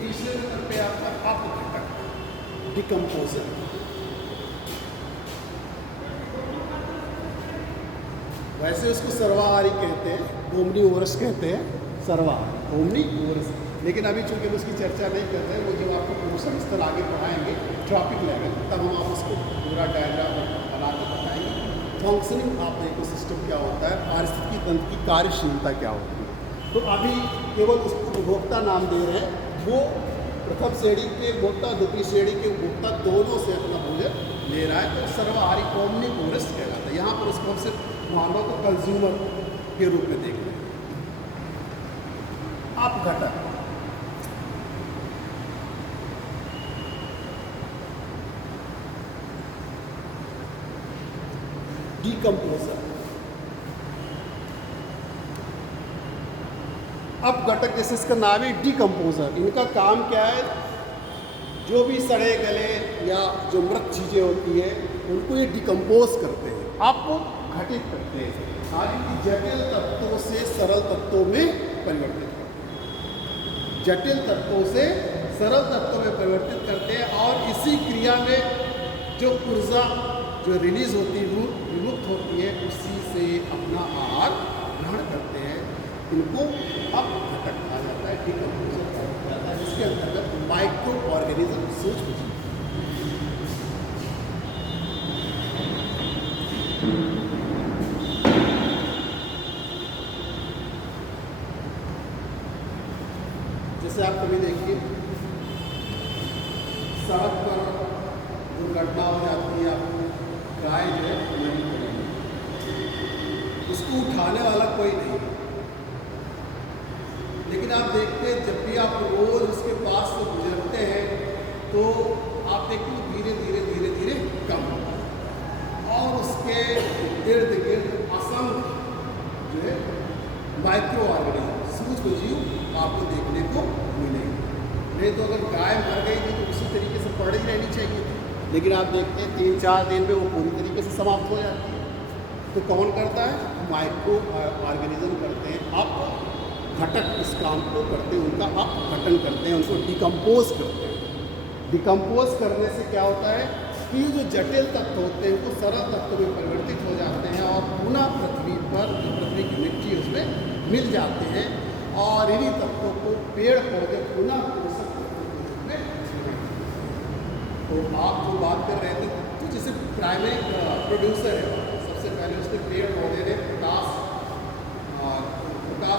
तीसरे नंबर पे आपका अपघटक, डिकम्पोजर। वैसे उसको सर्वाहारी कहते हैं, ओमनीवोरस कहते हैं, सर्वाहारी, ओमनीवोरस। लेकिन अभी चूंकि हम उसकी चर्चा नहीं कर रहे हैं, वो जब आपको पोषण स्तर आगे पढ़ाएंगे ट्रॉपिक लेवल, तब हम आप उसको पूरा डायग्राम बना के बताएंगे फंक्शनिंग ऑफ इकोसिस्टम क्या होता है, पारिस्थितिकी तंत्र की कार्यशीलता क्या होती है। तो अभी केवल उसको उपभोक्ता नाम दे रहे हैं, वो प्रथम श्रेणी के उपभोक्ता, द्वितीय श्रेणी के उपभोक्ता दोनों से अपना भोजन ले रहा है, तो सर्वाहारी ओमनीवोरस कहलाता है। यहाँ पर उसको हम सिर्फ मानव को कंज्यूमर के रूप में देख रहे हैं। अपघटक, डिकम्पोजर। अपघटक जैसे इसका नाम है डिकम्पोजर, इनका काम क्या है? जो भी सड़े गले या जो मृत चीज़ें होती हैं उनको ये डिकम्पोज करते हैं, अपघटित करते हैं, आगे जटिल तत्वों से सरल तत्वों में परिवर्तित करते हैं, जटिल तत्वों से सरल तत्वों में परिवर्तित करते हैं। और इसी क्रिया में जो ऊर्जा जो रिलीज होती है, विमुक्त होती है, उसी से अपना आहार ग्रहण करते हैं। इनको अपघटक कहा जाता है, डिकम्पोजर कहा जाता है, जिसके अंतर्गत माइक्रो ऑर्गेनिज्म, सूक्ष्म जीव। जैसे आप कभी देखिए सड़क पर दुर्घटना हो जाती है, आपको गाय जो है मरी पड़ी, खाने वाला कोई नहीं है। लेकिन आप देखते हैं जब भी आप रोज उसके पास से गुजरते हैं तो आप देखते हैं धीरे धीरे धीरे धीरे कम होता है और उसके इर्द गिर्द असंख्य जो है माइक्रो ऑर्गेनिज्म सूक्ष्म जीव आपको देखने को मिलेंगे। नहीं तो अगर गाय मर गई थी तो उसी तरीके से पड़ी रहनी चाहिए थी, लेकिन आप देखते हैं 3-4 दिन में वो पूरी तरीके से समाप्त हो जाती है। तो कौन करता है? माइक्रो ऑर्गेनिज्म करते हैं, अब घटक इस काम को करते हैं, उनका अपघटन करते हैं, उनको डिकम्पोज करते हैं। डिकम्पोज करने से क्या होता है कि जो जटिल तत्व होते हैं वो सरल तत्व में परिवर्तित हो जाते हैं और पुनः पृथ्वी पर जो पृथ्वी की मिट्टी उसमें मिल जाते हैं और इन्हीं तत्वों को पेड़ पौधे पुनः पोषक तत्वों के रूप में बनाते हैं। तो आप जो बात कर रहे थे तो जैसे प्राइमरी प्रोड्यूसर है, सबसे पहले उसने पेड़ पौधे ने पोटास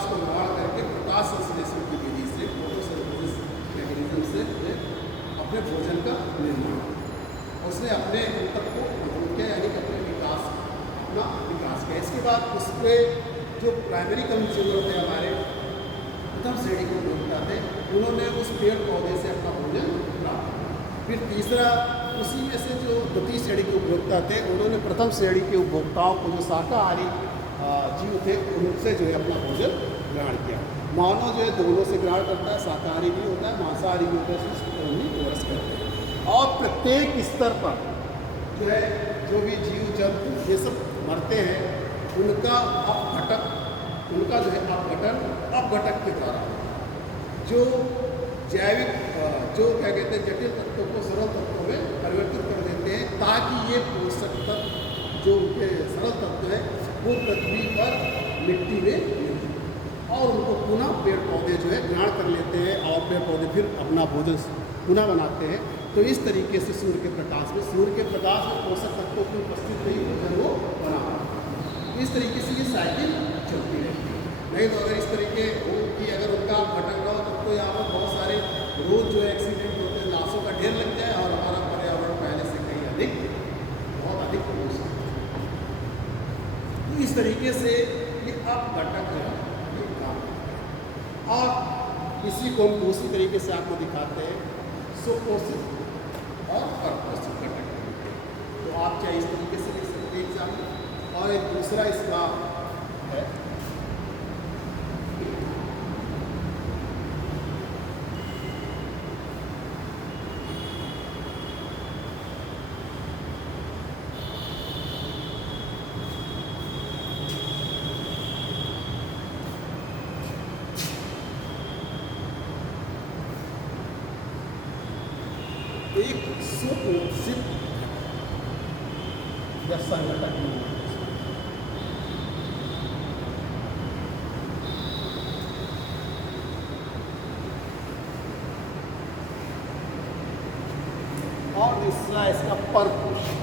को निर्माण करके पोटास संश्लेषण की विधि से फोटोसिंथेसिस मैकेनिज्म से अपने भोजन का निर्माण, उसने अपने तक को किया, यानी कि अपने अपना विकास किया। इसके बाद उस पर जो प्राइमरी कंज्यूमर थे हमारे प्रथम श्रेणी के उपभोक्ता थे, उन्होंने उस पेड़ पौधे से अपना भोजन प्राप्त किया। फिर तीसरा उसी में से जो द्वितीय श्रेणी के उपभोक्ता थे, उन्होंने प्रथम श्रेणी के उपभोक्ताओं को जो शाकाहारी जीव थे उनसे जो है अपना भोजन ग्रहण किया। मानव जो है दोनों से ग्रहण करता है, शाकाहारी भी होता है, मांसाहारी भी होता है, उसको उन्हीं वर्ष करते हैं। और प्रत्येक स्तर पर जो है जो भी जीव जंतु ये सब मरते हैं उनका अपघटक, उनका जो है अपघटक के द्वारा जो जैविक जो क्या कहते हैं जटिल तत्वों को सरल तत्वों में परिवर्तित कर देते हैं, ताकि ये पोषक तत्व जो उनके सरल तत्व है वो पृथ्वी पर मिट्टी में मिले और उनको पुनः पेड़ पौधे जो है ग्रहण कर लेते हैं और पेड़ पौधे फिर अपना भोजन पुनः बनाते हैं। तो इस तरीके से सूर्य के प्रकाश में पोषक तत्वों की उपस्थित नहीं भोजन वो बना, इस तरीके से ये साइकिल चलती रहती है। नहीं तो अगर इस तरीके हो कि अगर उनका भटक रहा हो तब तो यहाँ पर बहुत सारे रोज जो एक्सीडेंट होते हैं, लाशों का ढेर लग जाए और हमारा पर्यावरण पहले से कहीं अधिक बहुत अधिक हो सकता है। इस तरीके से ये अपघटक जो है ये काम करता है और इसी को हम दूसरी तरीके से आपको दिखाते हैं सुपोषित और परपोषित घटक। तो आप चाहे इस तरीके से लिख सकते हैं एग्जाम में। और एक दूसरा इसका है एक सुपोषित या संगठक। और दूसरा इसका परपोषित।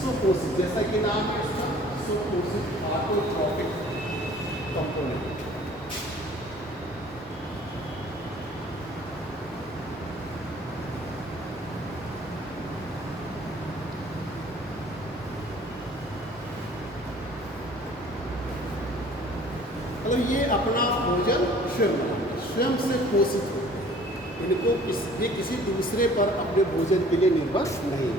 सुपोषित जैसा कि नाम है इसका सुपोषित ऑटोट्रॉपिक कंपोनेंट। मतलब ये अपना भोजन स्वयं से पोषित होते हैं, इनको ये किसी दूसरे पर अपने भोजन के लिए निर्भर नहीं।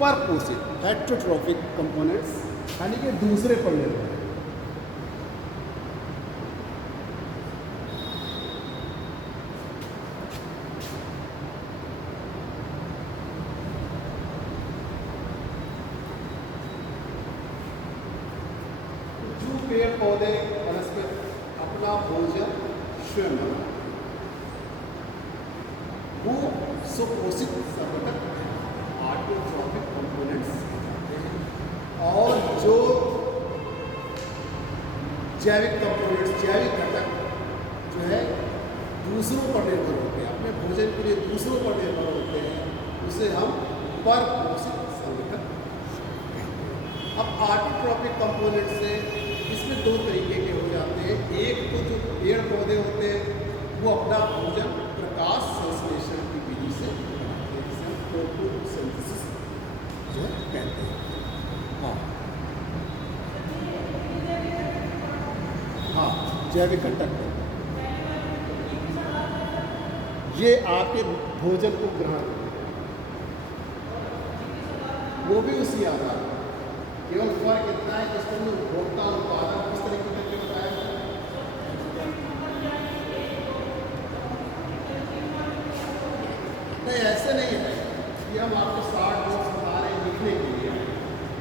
पर पोषित हेटेरोट्रॉपिक कंपोनेंट्स यानी कि दूसरे पर निर्भर है। जो पेड़ पौधे वनस्पति अपना भोजन स्वयं बनाते वो सुपोषित संगठक ऑटोट्रॉपिक कंपोनेंट्स कहते हैं। और जो जैविक कंपोनेंट्स जैविक घटक जो है दूसरों पर निर्भर होते हैं, अपने भोजन के लिए दूसरों पर निर्भर होते हैं, उसे हम परपोषित संगठक कहते हैं। अब ऑटोट्रॉपिक कंपोनेंट से इसमें दो तरीके के हो जाते हैं। एक तो जो पेड़ पौधे होते हैं वो अपना भोजन प्रकाश संश्लेषण की विधि से बनाते हैं, जिसे हम फोटोसिंथेसिस जो है कहते हैं। हाँ हाँ, जैविक घटक ये आपके भोजन को ग्रहण करते हैं, वो भी उसी आधार पर, केवल फर्क इतना है कि इसके अंदर उपभोक्ता उत्पादन किस तरीके करके बताया जाए। नहीं, ऐसे नहीं है कि हम आपको 60 नोट्स बता रहे हैं लिखने के लिए,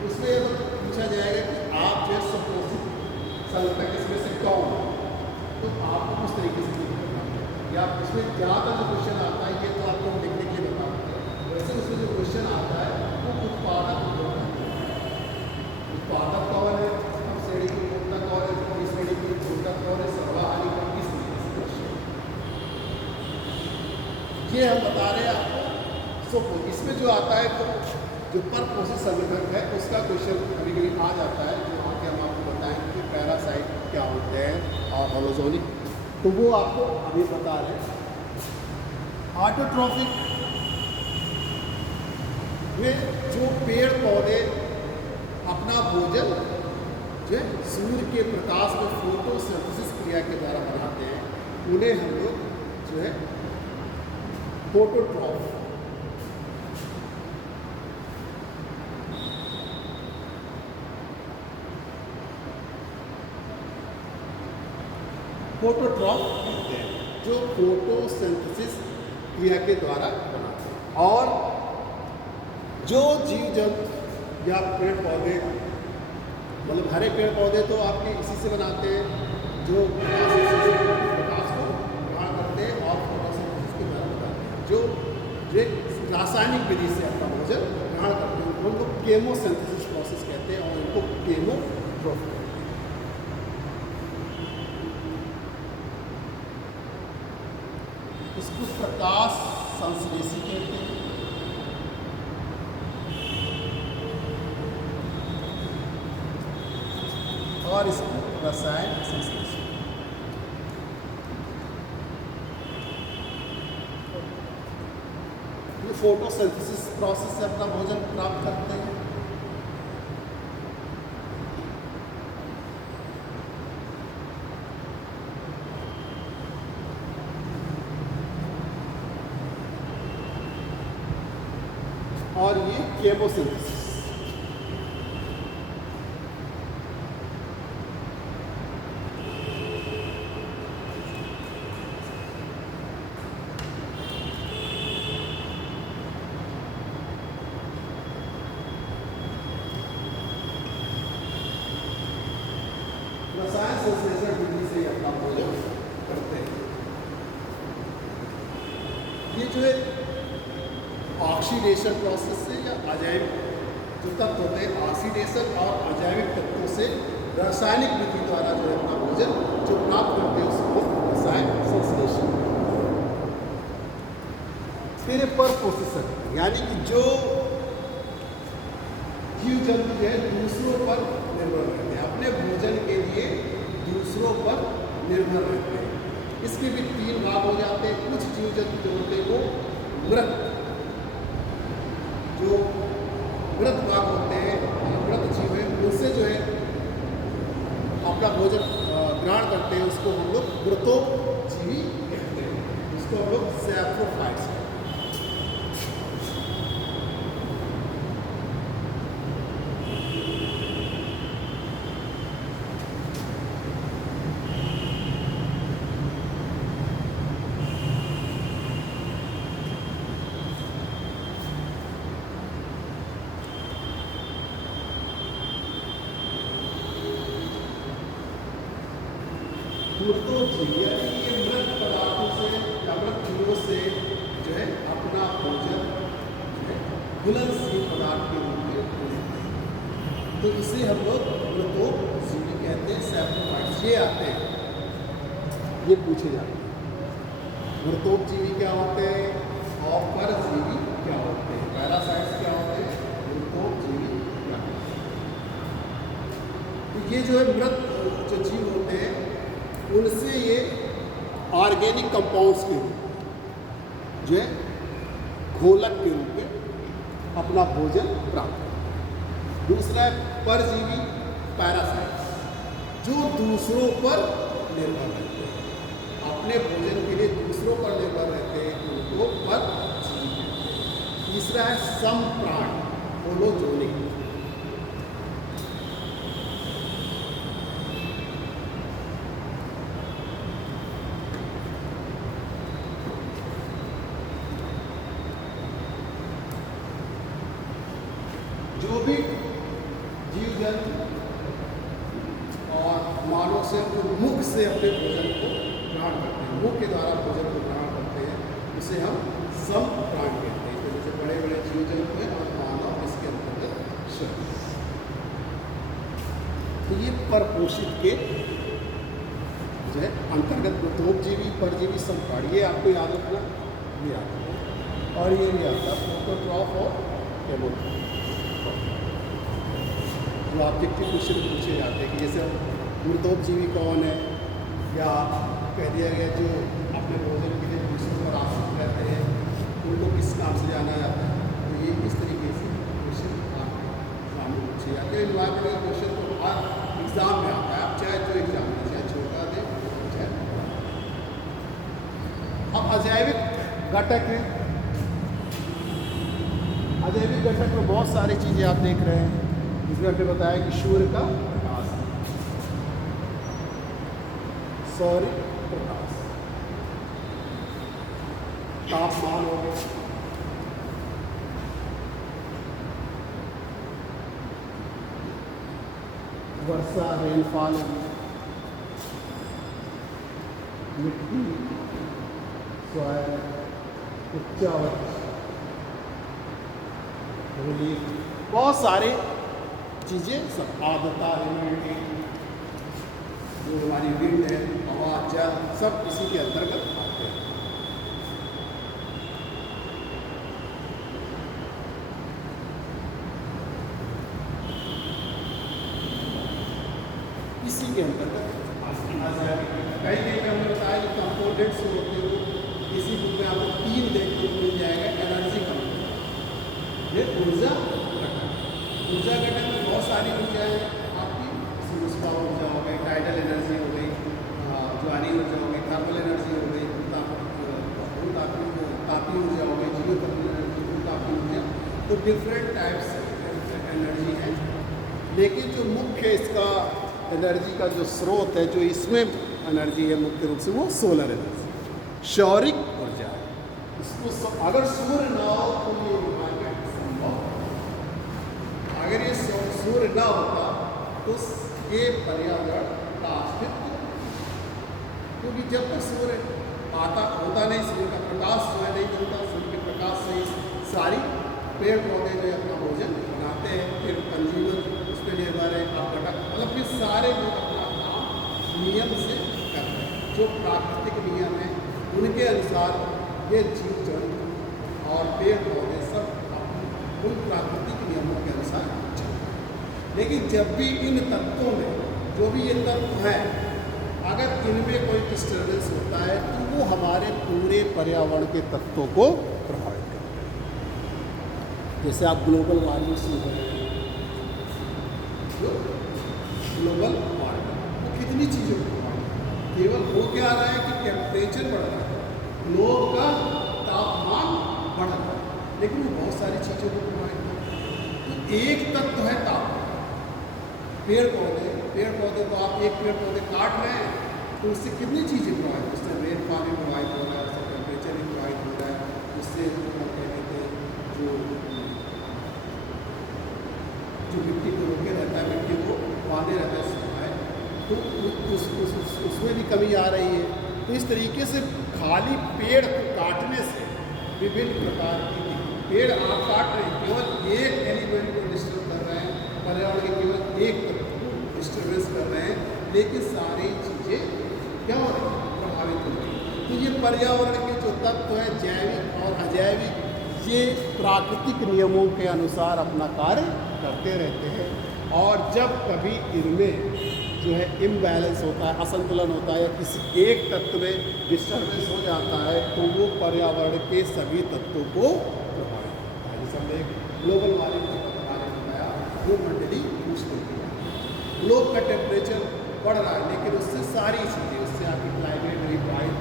उसमें ये पूछा जाएगा कि आप जो सपोजिट संगठक इसमें से कौन, तो आपको उस तरीके से लिखना है, या उसमें ज़्यादा जो क्वेश्चन आता है ये तो आपको हम लिखने के लिए बताते हैं, वैसे उसमें जो क्वेश्चन आता है वो उत्पादक कौन है, हम श्रेणी की उपभोक्ता कौन है, इस श्रेणी की उपभोक्ता कौन है, सर्वाहारी कौन, किस तरीके से क्वेश्चन ये हम बता रहे हैं आपको। सो इसमें जो आता है तो जो पर प्रोसेस संगठक है उसका क्वेश्चन कभी कभी आ जाता है, जो आगे हम आपको बताएंगे कि पैरासाइट क्या होते हैं और होलोजोनिक, तो वो आपको अभी बता रहे हैं। ऑटोट्रॉफिक में जो पेड़ पौधे अपना भोजन जो है सूर्य के प्रकाश में फोटोसिंथेसिस क्रिया के द्वारा बनाते हैं, उन्हें हम लोग जो है फोटोट्रॉफ कहते हैं, जो फोटोसिंथेसिस क्रिया के द्वारा बनाते हैं। और जो जीव जंतु या पेड़ पौधे, मतलब हरे पेड़ पौधे तो आपके इसी से बनाते हैं, जो प्रकाश को ग्रहण करते हैं और फोटोसिंथेसिस के द्वारा बनाते हैं, जो रासायनिक विधि से अपना भोजन ग्रहण करते हैं, उनको केमोसिंथेसिस प्रोसेस कहते हैं और उनको केमोट्रॉफ कहते हैं। इसको प्रकाश संश्लेषी कहते हैं। और इसको रसायन संश्लेषण। ये फोटोसिंथेसिस प्रोसेस से अपना भोजन प्राप्त करते हैं। और ये केमोसिंथेसिस। रसायन संश्लेषण विधि से अपना भोजन करते हैं। ये जो है ऑक्सीडेशन प्रोसेस से या अजैविक जो तत्व होते हैं, ऑक्सीडेशन और अजैविक तत्वों से रासायनिक विधि द्वारा जो है अपना भोजन जो प्राप्त करते हैं उसको रसायन संश्लेषण। फिर पर प्रोसेसर, यानी कि जो जीव जंतु जो है दूसरों पर निर्भर रहते हैं, अपने भोजन के लिए दूसरों पर निर्भर रहते हैं। इसके भी 3 भाग हो जाते हैं। कुछ जीव जंतु जो होते हैं वो मृत, जो मृत भाग होते हैं, मृत जीव है, उनसे जो है अपना भोजन ग्रहण करते हैं, उसको हम लोग मृतोजीवी कहते हैं, उसको हम लोग सैप्रोफाइट्स कहते हैं। मृतोजीवी यानी ये मृत पदार्थों से या मृत जीवों से जो है अपना भोजन जो है घुलनशील पदार्थ के रूप में लेते हैं, तो इसे हम लोग मृतोजीवी कहते हैं। सैप्रोफाइट्स ये आते हैं, ये पूछे जाते हैं मृतोजीवी क्या होते हैं और परजीवी क्या होते हैं, पैरासाइट्स क्या होते हैं, मृतोजीवी क्या होते हैं। तो ये जो है मृत जो जीव होते हैं उनसे ये ऑर्गेनिक कंपाउंड्स के जो है घोलक के रूप में अपना भोजन प्राप्त करते हैं। दूसरा है परजीवी पैरासाइट्स, जो दूसरों पर निर्भर रहते हैं, अपने भोजन के लिए दूसरों पर निर्भर रहते हैं, उनको परजीवी कहते हैं। तीसरा है समप्राण होलोजोनिक, जो भी जीव जंतु और मानव से जो मुख से अपने भोजन को ग्रहण करते हैं, मुख के द्वारा भोजन को ग्रहण करते हैं, उसे हम समप्राण कहते हैं। तो जैसे बड़े बड़े जीव जंतु हैं और मानव इसके अंतर्गत शरीर। तो ये परपोषित के जो है अंतर्गत प्रोटोपजीवी, परजीवी, समप्राण, ये आपको याद रखना, ये आता है। और ये भी आता है प्रोटोट्रॉफ और केमोट्रॉफ, जो ऑब्जेक्टिव क्वेश्चन पूछे जाते हैं कि जैसे मृतोपजीवी कौन है, या कह दिया गया जो अपने भोजन के लिए दूसरों पर आश्रित रहते हैं, उनको किस नाम से जाना जाता है। तो ये इस तरीके से क्वेश्चन आपके सामने पूछे जाते हैं। इन्वायरमेंट का क्वेश्चन तो हर एग्ज़ाम में आता है, आप चाहे जो एग्जाम में, चाहे छोटा दें चाहे। अब अजैविक घटक है। अजैविक घटक में बहुत सारी चीज़ें आप देख रहे हैं। इसमें हमने बताया कि सूर्य का प्रकाश, सौर प्रकाश, तापमान हो गया, वर्षा रेनफॉल हो गया, मिट्टी, सॉइल, उच्चावच, रिलीफ, बहुत सारे चीज़ें सब, आर्द्रता, ह्यूमिडिटी, जो हमारी विंड है, हवा, जल, सब इसी के अंतर्गत आते हैं। इसी के अंतर्गत कई में हमने बताया जो कंपोनेंट्स होते हैं, इसी बुक में आपको 3 देखने को मिल जाएगा। एनर्जी कंपोनेंट, ये ऊर्जा घटक। ऊर्जा घटक में बहुत सारी ऊर्जा है आपकी, सूर्य ऊर्जा हो गई, टाइडल एनर्जी हो गई, ज्वारीय ऊर्जा हो गई, थर्मल एनर्जी हो गई, तापीय ऊर्जा हो गई, जियोथर्मल एनर्जी, तापीय ऊर्जा। तो डिफरेंट टाइप्स एनर्जी है, लेकिन जो मुख्य इसका एनर्जी का जो स्रोत है, जो इसमें एनर्जी है मुख्य रूप से, वो सोलर एनर्जी, सौरिक ऊर्जा है। इसको अगर सूर्य ना हो तो ये एनवायरमेंट संभव, अगर ये सूर्य ना होता तो ये पर्यावरण का अस्तित्व, क्योंकि जब तक सूर्य होता नहीं, सूर्य का प्रकाश जो है नहीं मिलता, सूर्य के प्रकाश से ही सारी पेड़ पौधे जो है अपना भोजन बनाते हैं, फिर कंज्यूमर उस पर निर्भर है, घटक, मतलब फिर सारे लोग अपना काम नियम से करते हैं, जो प्राकृतिक नियम है उनके अनुसार ये जीव जंतु और पेड़ पौधे सब उन प्राकृतिक नियमों के अनुसार चलते हैं। लेकिन जब भी इन तत्वों में, जो भी ये तत्व हैं, अगर इनमें कोई डिस्टर्बेंस होता है तो वो हमारे पूरे पर्यावरण के तत्वों को प्रभावित करता है। जैसे आप ग्लोबल वार्मिंग सुन रहे हैं, ग्लोबल वार्मिंग वो कितनी चीज़ों को केवल वो क्या आ रहा है कि टेम्परेचर बढ़ रहा है, ग्लोब का तापमान बढ़ रहा है, लेकिन वो बहुत सारी चीज़ों को प्रभावित करता है। तो एक तत्व है तापमान। पेड़ पौधे को आप एक पेड़ पौधे काट रहे हैं तो उससे कितनी चीज़ें प्रभावित, उससे रेनफॉल भी प्रभावित हो रहा है, उससे टेम्परेचर भी प्रभावित हो रहा है, उससे कहते हैं जो मिट्टी को रोके रहता है, मिट्टी को बांधे रहता है, तो उसमें भी कमी आ रही है। तो इस तरीके से खाली पेड़ को काटने से विभिन्न प्रकार की, पेड़ आप काट रहे हैं, केवल एक एलिमेंट को डिस्टर्ब कर रहे हैं, पर्यावरण के केवल एक तत्व को डिस्टर्बेंस कर रहे हैं, लेकिन सारी चीज़ें क्या हो रही हैं, प्रभावित हो रही हैं। तो ये पर्यावरण के जो तत्व हैं, जैविक और अजैविक, ये प्राकृतिक नियमों के अनुसार अपना कार्य करते रहते हैं, और जब कभी इनमें जो है इम्बैलेंस होता है, असंतुलन होता है, या किसी एक तत्व में डिस्टर्बेंस हो जाता है तो वो पर्यावरण के सभी तत्वों को प्रभावित करता है। जैसे हमने ग्लोबल वार्मिंग के बारे में बताया, वो मंडली बूस्ट होती है, ग्लोब का टेम्परेचर बढ़ रहा है, लेकिन उससे सारी चीज़ें, उससे आपकी क्लाइमेट रिवाइड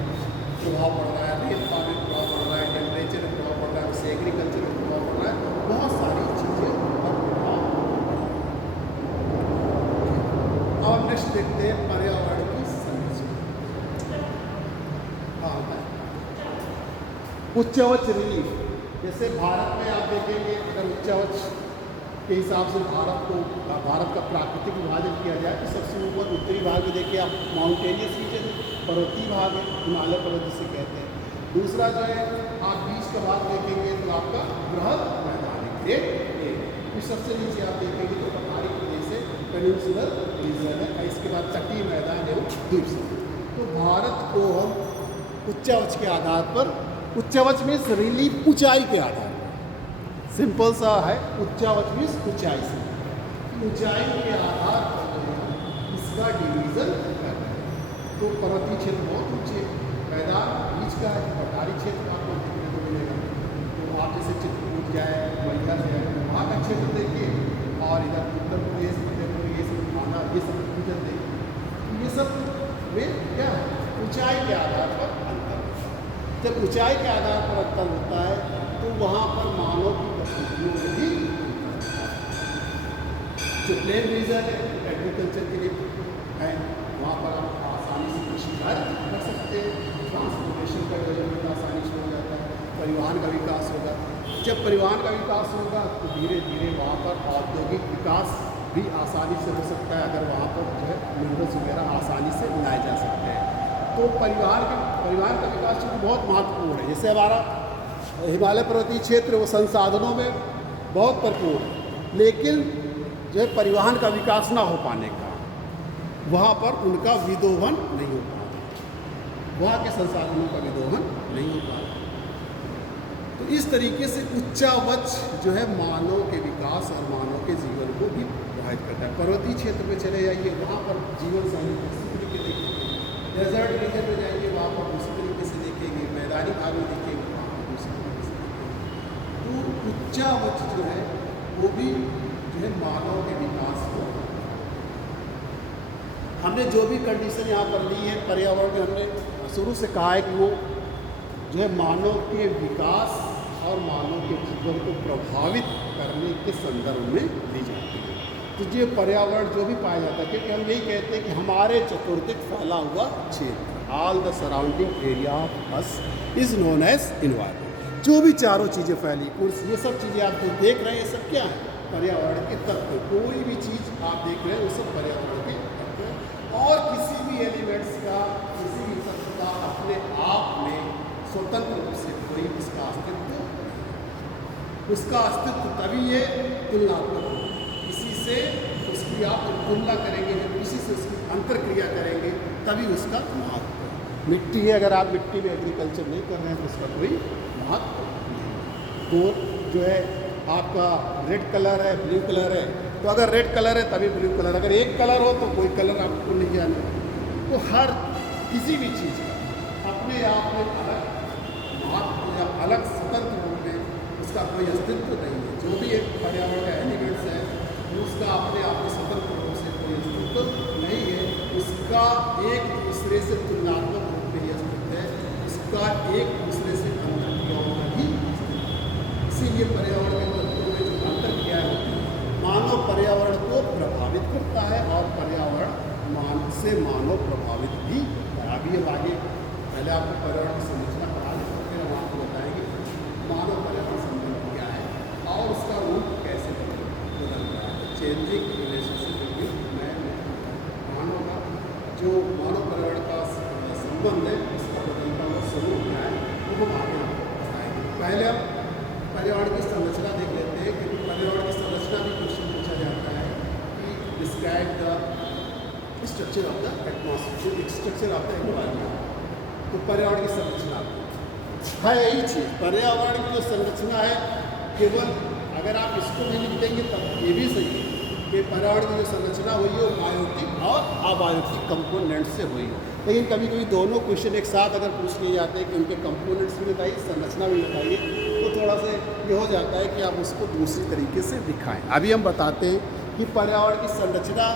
प्रभाव पड़ रहा है, रेनफॉल में प्रभाव पड़ रहा है, टेम्परेचर में प्रभाव पड़ रहा है, उससे एग्रीकल्चर में प्रभाव पड़ रहा है, बहुत सारी चीज़ें पर प्रभाव पड़ रहा है। और नेक्स्ट देखते हैं पर्यावरण की संरचना। हाँ, उच्चवच रिलीफ, जैसे भारत में आप देखेंगे अगर उच्चवच के हिसाब से भारत का प्राकृतिक विभाजन किया जाए तो सबसे ऊपर उत्तरी भाग में देखिए आप माउंटेनियस रीजन, पर्वतीय भाग है, हिमालय पर्वत जिसे कहते हैं। दूसरा जो है आप बीच का भाग देखेंगे तो आपका बृहद मैदान है, ग्रेट प्लेन। फिर सबसे नीचे आप देखेंगे तो पहाड़ी प्रदेश से पेनिनसुलर रीजन है, इसके बाद तटीय मैदान एवं द्वीप समूह। तो भारत को हम उच्चवच के आधार पर, उच्चवच में रिलीफ ऊंचाई के आधार पर, सिंपल सा है, उच्चवच में ऊंचाई से, ऊंचाई के आधार पर इसका डिवीजन करते हैं। तो पर्वतीय क्षेत्र बहुत ऊंचे, मैदान बीच का है, पठारी क्षेत्र आपको देखने को मिलेगा। तो आप जैसे चित्रकूट जाए, मैहर जाए, वहाँ का क्षेत्र देखिए, और इधर उत्तर प्रदेश, मध्य प्रदेश, थाना, ये सब रीजन देखिए, ये सब में क्या है, ऊंचाई के आधार पर अंतर होता है। जब ऊंचाई के आधार पर अंतर होता है तो वहाँ पर मानव की गतिविधियों में भी जो प्लेन रीजन है एग्रीकल्चर के लिए है, वहाँ पर आप आसानी से कृषि कार्य कर सकते हैं, ट्रांसपोर्टेशन का डेवलपमेंट आसानी से हो जाता है, परिवहन का विकास होगा। जब परिवहन का विकास होगा तो धीरे धीरे वहाँ पर औद्योगिक विकास भी आसानी से हो सकता है, अगर वहाँ पर जो है मिनरल्स वगैरह आसानी से मिलाए जा सकते हैं। तो परिवहन का विकास चूँकि बहुत महत्वपूर्ण है। जैसे हमारा हिमालय पर्वतीय क्षेत्र वो संसाधनों में बहुत भरपूर है, लेकिन जो है परिवहन का विकास ना हो पाने का, वहाँ पर उनका विदोहन नहीं हो पाता, वहाँ के संसाधनों का विदोहन नहीं हो पाता। तो इस तरीके से उच्चावच जो है मानव के विकास और मानव के जीवन को भी प्रभावित करता है। पर्वतीय क्षेत्र में चले जाइए, वहाँ पर जीवन शैली दूसरी तरीके देखेंगे, डेजर्ट रीजन में जाइए वहाँ पर दूसरी तरीके से देखेंगे, मैदानी भाग में देखेंगे वहाँ पर दूसरी तरीके से देखेंगे। तो उच्चावच जो है वो भी जो है मानव के विकास को, हमने जो भी कंडीशन यहाँ पर ली है पर्यावरण में, हमने शुरू से कहा है कि वो जो है मानव के विकास और मानव के जीवन को प्रभावित करने के संदर्भ में ली जाती है। तो ये पर्यावरण जो भी पाया जाता है, क्योंकि हम यही कहते हैं कि हमारे चतुर्दिक फैला हुआ क्षेत्र, all the surrounding area of us is known as environment. जो भी चारों चीज़ें फैली, ये सब चीज़ें आप जो देख रहे हैं ये सब क्या है, पर्यावरण के तत्व। कोई भी चीज़ आप देख रहे हैं वो सब पर्यावरण के तत्व हैं। और किसी भी एलिमेंट्स का, किसी भी तत्व का अपने आप में स्वतंत्र रूप से कोई इसका अस्तित्व तभी है तुलनात्मक, किसी से उसकी आप तुलना करेंगे, जब किसी से उसकी अंतरक्रिया करेंगे तभी उसका महत्व है। मिट्टी है, अगर आप मिट्टी में एग्रीकल्चर नहीं कर रहे हैं तो उसका कोई महत्व नहीं। तो जो है आपका रेड कलर है, ब्लू कलर है, तो अगर रेड कलर है तभी ब्लू कलर, अगर एक कलर हो तो कोई कलर आपको नहीं जाना। तो हर किसी भी चीज़ का अपने आप में अलग महत्व या अलग स्वतंत्र रूप में उसका कोई अस्तित्व नहीं है। जो भी एक पर्यावरण का एलिमेंट्स है उसका अपने आप में स्वतंत्र रूप से कोई अस्तित्व नहीं है, उसका एक दूसरे से तुलनात्मक रूप में ही अस्तित्व है, उसका एक दूसरे से अंतरक्रियाओं का ही अस्तित्व है। इसीलिए पर्यावरण के तत्वों में जो अंतरक्रियाएँ होती हैं मानव पर्यावरण को प्रभावित करता है और पर्यावरण से मानव प्रभावित भी है। अभी हम आगे पहले आपको पर्यावरण की संरचना पढ़ा लेते हैं, फिर हम आपको बताएंगे मानव पर्यावरण संबंध क्या है और उसका रूप कैसे बदल रहा है। चेंजिंग रिलेशनशिप में मानव का जो मानव पर्यावरण का संबंध है उसका बदलता हुआ स्वरूप क्या है वो हम आगे आपको बताएंगे। पहले हम पर्यावरण की संरचना देख लेते हैं, क्योंकि पर्यावरण की संरचना भी क्वेश्चन पूछा जाता है कि describe the structure of the atmosphere, structure of the environment. तो पर्यावरण की संरचना है यही चीज़, पर्यावरण की जो संरचना है, केवल अगर आप इसको भी लिख देंगे तब ये भी सही है, कि पर्यावरण की जो संरचना हुई है वो बायोटिक और अबायोटिक कंपोनेंट से हुई है। लेकिन कभी कभी दोनों क्वेश्चन एक साथ अगर पूछ लिए जाते हैं कि उनके कंपोनेंट्स भी बताइए, संरचना भी बताइए, तो थोड़ा सा ये हो जाता है कि आप उसको दूसरी तरीके से दिखाएं। अभी हम बताते हैं कि पर्यावरण की संरचना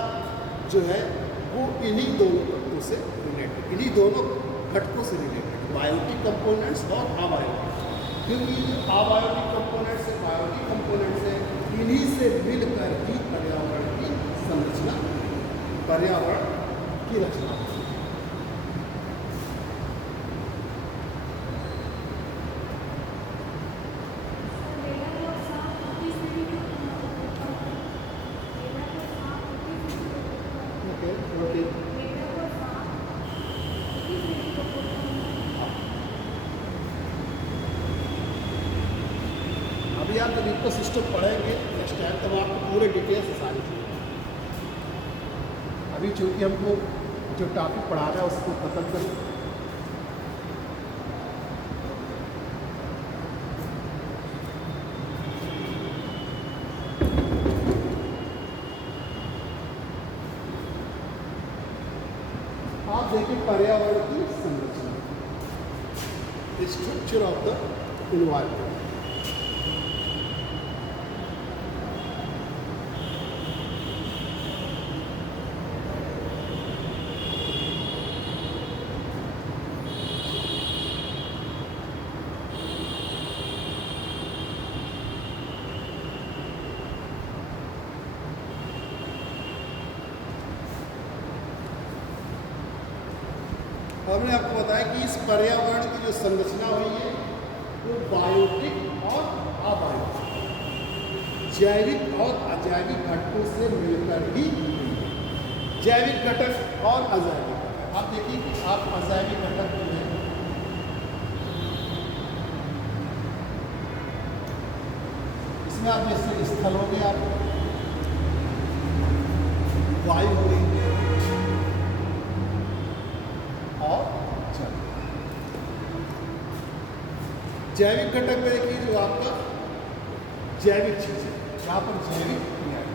जो है वो इन्हीं दोनों तत्वों से रिलेटेड, इन्हीं दोनों घटकों से रिलेटेड, बायोटिक कंपोनेंट्स और अबायोटिक। क्योंकि अबायोटिक कंपोनेंट्स से बायोटिक कंपोनेंट्स है, इन्हीं से मिलकर ही पर्यावरण की संरचना, पर्यावरण की रचना होती है। अभी आप जब इको सिस्टम पढ़ेंगे नेक्स्ट टाइम, तब आपको पूरे डिटेल से सारी चीज़ें। अभी चूँकि हमको जो टॉपिक पढ़ा रहा है उसको खत्म करें। आप देखिए पर्यावरण की संरचना, स्ट्रक्चर ऑफ द इन्वायरमेंट। हमने आपको बताया कि इस पर्यावरण की जो संरचना हुई है वो बायोटिक और अबायोटिक, जैविक और अजैविक घटकों से मिलकर ही हुई है। जैविक घटक और अजैविक घटक, आप देखिए कि आप अजैविक घटक जो है इसमें आप जैसे स्थल हो गया, वायु हो गई और जल। जैविक घटक में देखिए जो आपका जैविक चीज है, यहाँ पर जैविक क्रिया है।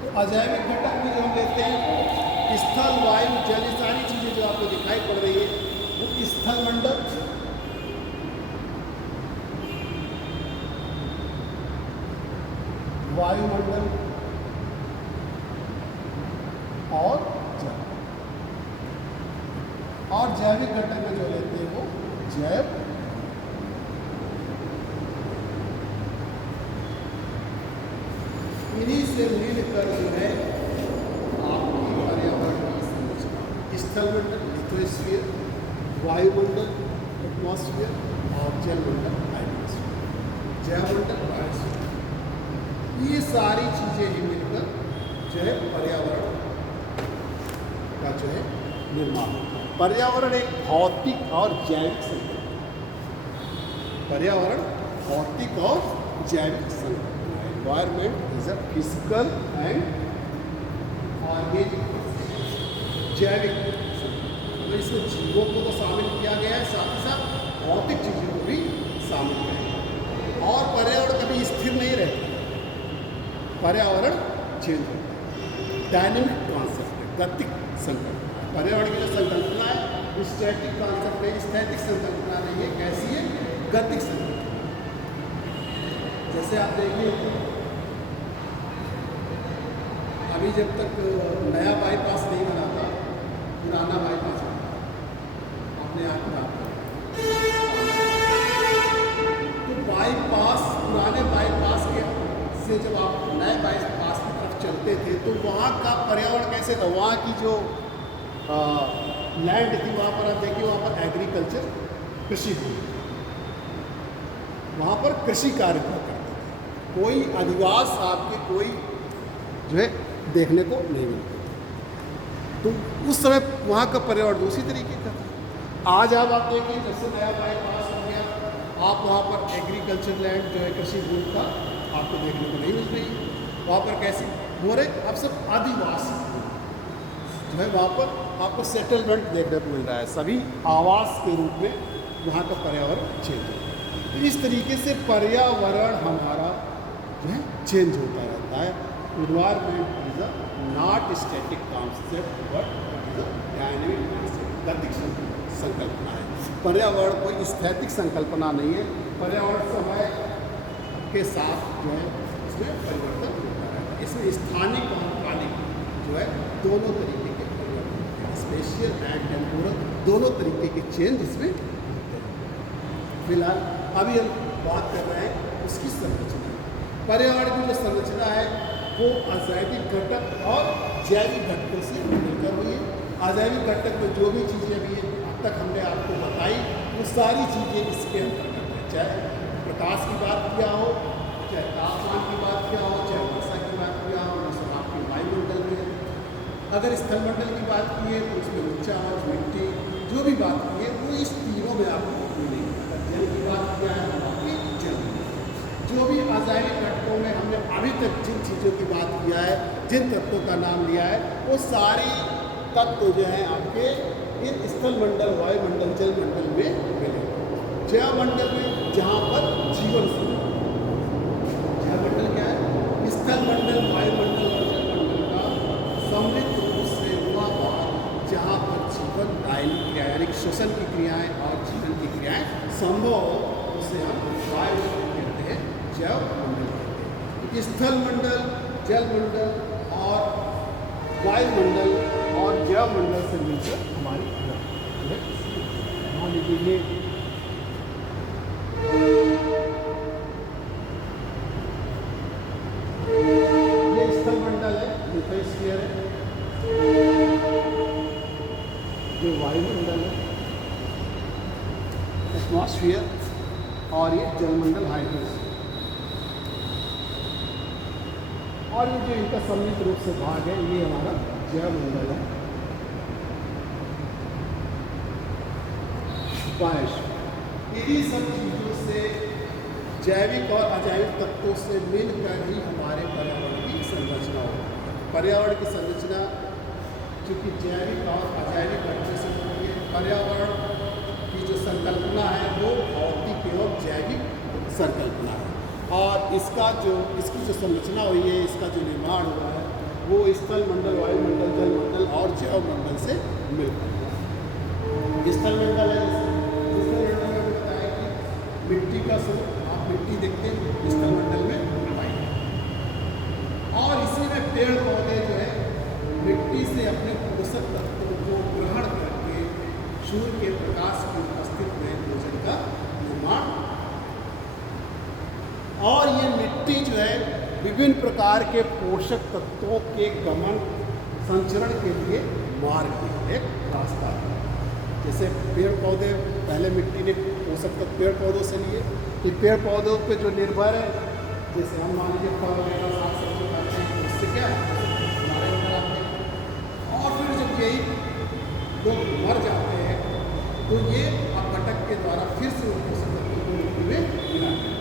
तो अजैविक घटक में जो हम लेते हैं स्थल, वायु, जल, ये सारी चीजें जो आपको दिखाई पड़ रही है वो स्थल मंडल, वायुमंडल और जल। और जैविक घटक में जो लेते हैं वो जैव, इन्हीं से मिलकर जो है आपकी पर्यावरण की संरचना, स्थल मंडल लिथोस्फीयर, वायुमंडल एटमॉस्फेयर और जल मंडल हाइड्रोस्फीयर, जैव मंडल बायोस्फीयर, ये सारी चीजें ही मिलकर जो है पर्यावरण का जो है निर्माण होता है। पर्यावरण एक भौतिक और जैविक संगठन, पर्यावरण भौतिक और जैविक संगठन है। Environment is a physical and organic जैविक संगठन। तो इसमें जीवों को तो शामिल किया गया है, साथ ही साथ भौतिक चीजों को भी शामिल किया गया। और पर्यावरण कभी स्थिर नहीं रहता, पर्यावरण चेंज होता है, डायनेमिक कॉन्सेप्ट है, गतिक संकल्पना। पर्यावरण की जो संकल्पना है स्टैटिक कॉन्सेप्ट है, स्थैतिक संकल्पना नहीं है। कैसी है? गतिक संकल्पना। जैसे आप देखिए अभी जब तक नया बाईपास नहीं बना था, पुराना बाईपास बना, आपने यहाँ बना, तो बाईपास, पुराने बाईपास के से जब आप नए बाईपास की तरफ चलते थे तो वहाँ का पर्यावरण कैसे था? वहाँ की जो लैंड थी वहाँ पर आप देखिए, वहाँ पर एग्रीकल्चर, कृषि भूमि, वहाँ पर कृषि कार्य हुआ करते थे। कोई अधिवास आपके कोई जो है देखने को नहीं मिलते थे। तो उस समय वहाँ का पर्यावरण दूसरी तरीके का था। आज आप देखिए जब से नया बाईपास हो गया, आप वहाँ पर एग्रीकल्चर लैंड जो है कृषि भूमि का आपको देखने को नहीं मिल रही। वहाँ पर कैसे हो रहे, अब सब आदिवासी जो है वहाँ पर आपको सेटलमेंट देखने को मिल रहा है, सभी आवास के रूप में वहाँ का पर्यावरण चेंज है। इस तरीके से पर्यावरण हमारा जो है चेंज होता रहता है। Environment is a not static concept but is a dynamic concept, गतिक संकल्पना है। पर्यावरण कोई स्थैतिक संकल्पना नहीं है। पर्यावरण समय के साथ जो है इसमें परिवर्तन होता रहता है। इसमें स्थानिक और कालिक जो है दोनों तरीके के परिवर्तन, स्पेशियल एंड टेम्पोरल दोनों तरीके के चेंज इसमें होते हैं। फिलहाल अभी हम बात कर रहे हैं उसकी संरचना। पर्यावरण की जो संरचना है वो अजैविक घटक और जैविक घटकों से मिलकर हुई है। अजैविक घटक में जो भी चीज़ें अभी अब तक हमने आपको बताई वो सारी चीज़ें इसके अंतर्गत है। चाहे प्रकाश की बात किया हो, चाहे तापमान की बात किया हो, चाहे वर्षा की बात किया हो, वो सब आपके वायुमंडल में है। अगर स्थलमंडल की बात की है तो उसमें ऊंचा और मिट्टी जो भी बात की है वो इस तीनों में आपको मिलेगी। अगर जल की बात किया है तो आपकी जल, जो भी अजैविक घटकों में हमने अभी तक जिन चीज़ों की बात किया है, जिन तत्वों का नाम लिया है, वो सारे तत्व जो हैं आपके इन स्थलमंडल, वायुमंडल, जलमंडल में मिले। जैवमंडल में जहाँ पर जीवन से, जैवमंडल क्या है? स्थलमंडल, वायुमंडल और जलमंडल का सम्मिलित रूप से हुआ भाग जहाँ पर जीवन यानी श्वसन की क्रियाएँ और जीवन की क्रियाएँ संभव हो, उसे हम वायुमंडल कहते हैं, जैवमंडल कहते हैं। स्थलमंडल, जलमंडल और वायुमंडल और जैवमंडल से मिलकर हमारी मान लीजिए ये स्थलमंडल है, लिथोस्फीयर है, जो वायुमंडल है एटमॉस्फेयर, और ये जलमंडल हाइड्रोस्फीयर। और ये जो इनका सम्मिलित रूप से भाग है ये हमारा जैवमंडल है, बायोस्फीयर। इन्हीं सब चीज़ों से, जैविक और अजैविक तत्वों से मिलकर ही हमारे पर्यावरण की संरचना होती है। पर्यावरण की संरचना चूँकि जैविक और अजैविक घटकों से होती है। पर्यावरण की जो संकल्पना है वो भौतिक एवं जैविक संकल्पना है, और इसकी जो संरचना हुई है, इसका जो निर्माण हुआ है वो स्थलमंडल, वायुमंडल, जलमंडल और जैवमंडल से मिलकर हुआ। स्थलमंडल है, स्थलमंडल में होता है कि मिट्टी का स्वरूप, आप मिट्टी देखते हैं स्थलमंडल में पाएंगे, और इसी में पेड़ पौधे जो है मिट्टी से अपने पोषक तत्वों को ग्रहण करके सूर्य के प्रकाश की उपस्थिति में भोजन का निर्माण, और ये मिट्टी जो है विभिन्न प्रकार के पोषक तत्वों के गमन संचरण के लिए मार्ग है, एक रास्ता है। जैसे पेड़ पौधे, पहले मिट्टी ने पोषक तत्व पेड़ पौधों से लिए, फिर पेड़ पौधों पे जो निर्भर है, जैसे हम मान लीजिए फल वगैरह साग सब्जी खाते हैं, उससे क्या है हमारे अंदर आते हैं, और फिर जब यही लोग मर जाते हैं तो ये अपघटक के द्वारा फिर से उन पोषक तत्वों को मिट्टी में मिलाते हैं,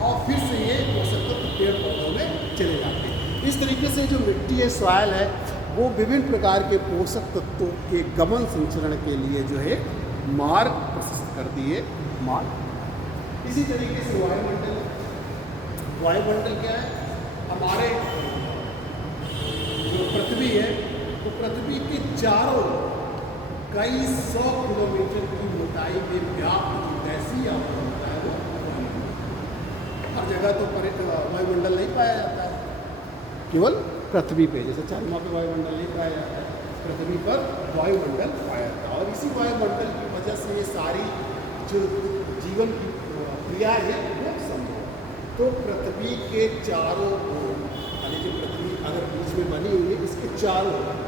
और फिर से ये पोषक तत्व पेड़ पौधों में चले जाते हैं। इस तरीके से जो मिट्टी है, सॉइल है, वो विभिन्न प्रकार के पोषक तत्वों के गमन संचरण के लिए जो है मार्ग प्रशस्त कर दिए, मार्ग। इसी तरीके से वायुमंडल, वायुमंडल क्या है? हमारे जो पृथ्वी है तो पृथ्वी के चारों कई 100 किलोमीटर की मोटाई में व्याप्त जो गैसीय आवरण होता है वो वायुमंडल। हर जगह तो वायुमंडल नहीं पाया जाता है, केवल पृथ्वी पे, जैसे चंद्रमा पे वायुमंडल नहीं पाया जाता है, पृथ्वी पर वायुमंडल पाया जाता है। और इसी वायुमंडल की वजह से ये सारी जो जीवन की क्रिया है वो संभव। तो पृथ्वी के चारों ओर, यानी जो पृथ्वी अगर बीच में बनी हुई है, इसके चारों ओर,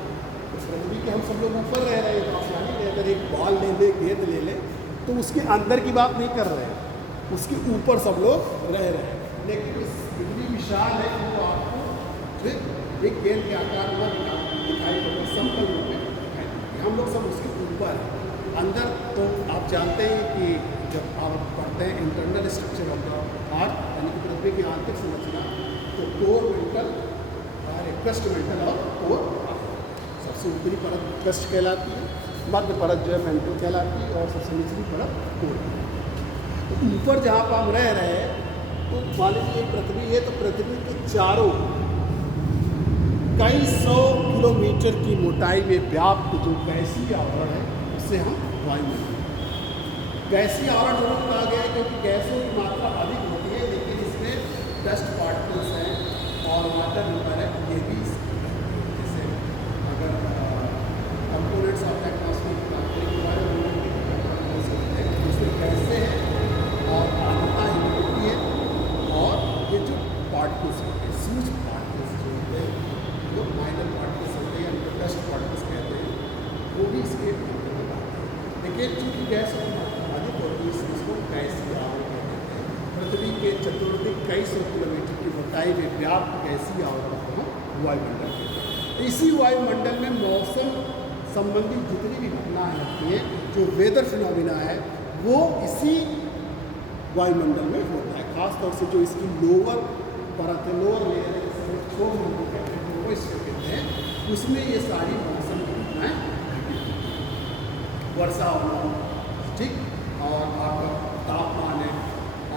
पृथ्वी के हम सब लोग ऊपर रह रहे हैं, तो यानी अगर एक बॉल ले ले, गेंद ले ले, तो उसके अंदर की बात नहीं कर रहे हैं, उसके ऊपर सब लोग रह रहे हैं, लेकिन इतनी विशाल है कि वो आपको एक गेंद के आकार में दिखाई पड़ता, समतल रूप में दिखाई पड़ती। हम लोग सब उसके ऊपर हैं, अंदर तो आप जानते हैं कि जब आप पढ़ते हैं internal structure of the earth, यानी कि पृथ्वी की आंतरिक संरचना, तो कोर, मेंटल, क्रस्ट मेंटल और कोर, सबसे ऊपरी परत क्रस्ट कहलाती है, मध्य परत जो है मेंटल कहलाती है, और सबसे निचली परत कोर। तो ऊपर जहाँ पर हम रह रहे हैं तो मान लीजिए पृथ्वी है, तो पृथ्वी के चारों कई सौ किलोमीटर की मोटाई में व्याप्त जो गैसीय आवरण है उसे हम वायुमंडल। गैसीय आवरण जरूर कहा गया है क्योंकि गैसों की मात्रा अधिक होती है, लेकिन इसमें डस्ट पार्टिकल्स हैं और वाटर वेपर है, ये भी जैसे अगर कंपोनेंट्स ऑफ एटमॉस्फेयर की बात करें तो वायुमंडल के कंपोनेंट्स होते हैं, उसमें गैसें हैं और आर्द्रता ह्यूमिडिटी है, और ये जो पार्टिकल्स होते हैं, सूक्ष्म पार्टिकल्स जो होते हैं, जो माइनर पार्टिकल्स होते हैं या डस्ट पार्टिकल्स कहते हैं, वो भी इसके अंतर्गत आते हैं। लेकिन चूँकि गैस की मात्रा अधिक होती है इसलिए इसको गैसीय आवरण कहते हैं। पृथ्वी के चतुर्दिक कई सौ किलोमीटर की मोटाई में व्याप्त गैसीय आवरण को हम वायुमंडल कहते हैं। इसी वायुमंडल में मौसम संबंधी जितनी भी घटनाएँ होती हैं, जो वेदर फिनोमिना है, वो इसी वायुमंडल में होता है। खासतौर से जो इसकी लोअर परत है, लोअर लेयर है, जिसे क्षोभ मंडल कहते हैं, ट्रोपोस्फीयर कहते हैं, उसमें ये सारी मौसम की घटनाएँ घटित होती हैं। वर्षा होना, ठीक, और आपका तापमान है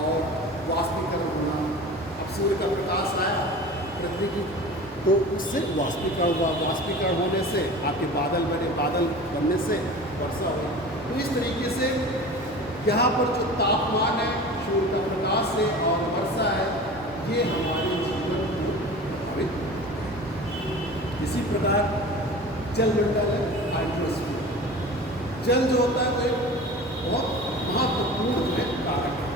और वाष्पीकरण होना। अब सूर्य का प्रकाश आया पृथ्वी की, तो उससे वाष्पीकरण हुआ, वाष्पीकरण होने से आपके बादल बने, बादल बनने से वर्षा हुआ। तो इस तरीके से यहाँ पर जो तापमान है, सूर्य का प्रकाश है और वर्षा है, ये हमारे जीवन को प्रभावित करते हैं। इसी प्रकार जलमंडल है, हाइड्रोस्फीयर। जल जो होता है वो एक बहुत महत्वपूर्ण जो है कारक है,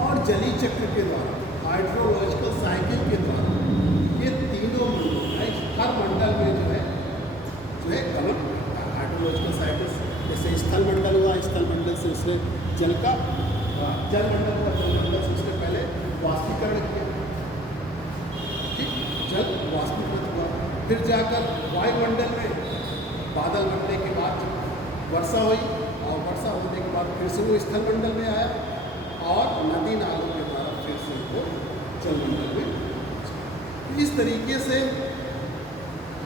और जलीय चक्र के द्वारा, हाइड्रोलॉजिकल साइकिल के द्वारा ये तीनों हर मंडल में जो है गमन करता है। हाइड्रोलॉजिकल साइकिल से जैसे स्थल मंडल हुआ, स्थल मंडल से उसने जल का जलमंडल का जलमंडल से उसने पहले वाष्पीकरण किया, ठीक, जल वाष्पीकृत हुआ, फिर जाकर वायुमंडल में बादल बनने के बाद वर्षा हुई, और वर्षा होने के बाद फिर से वो स्थल मंडल में आया, और नदी नालों के द्वारा फिर से वो जलमंडल में। इस तरीके से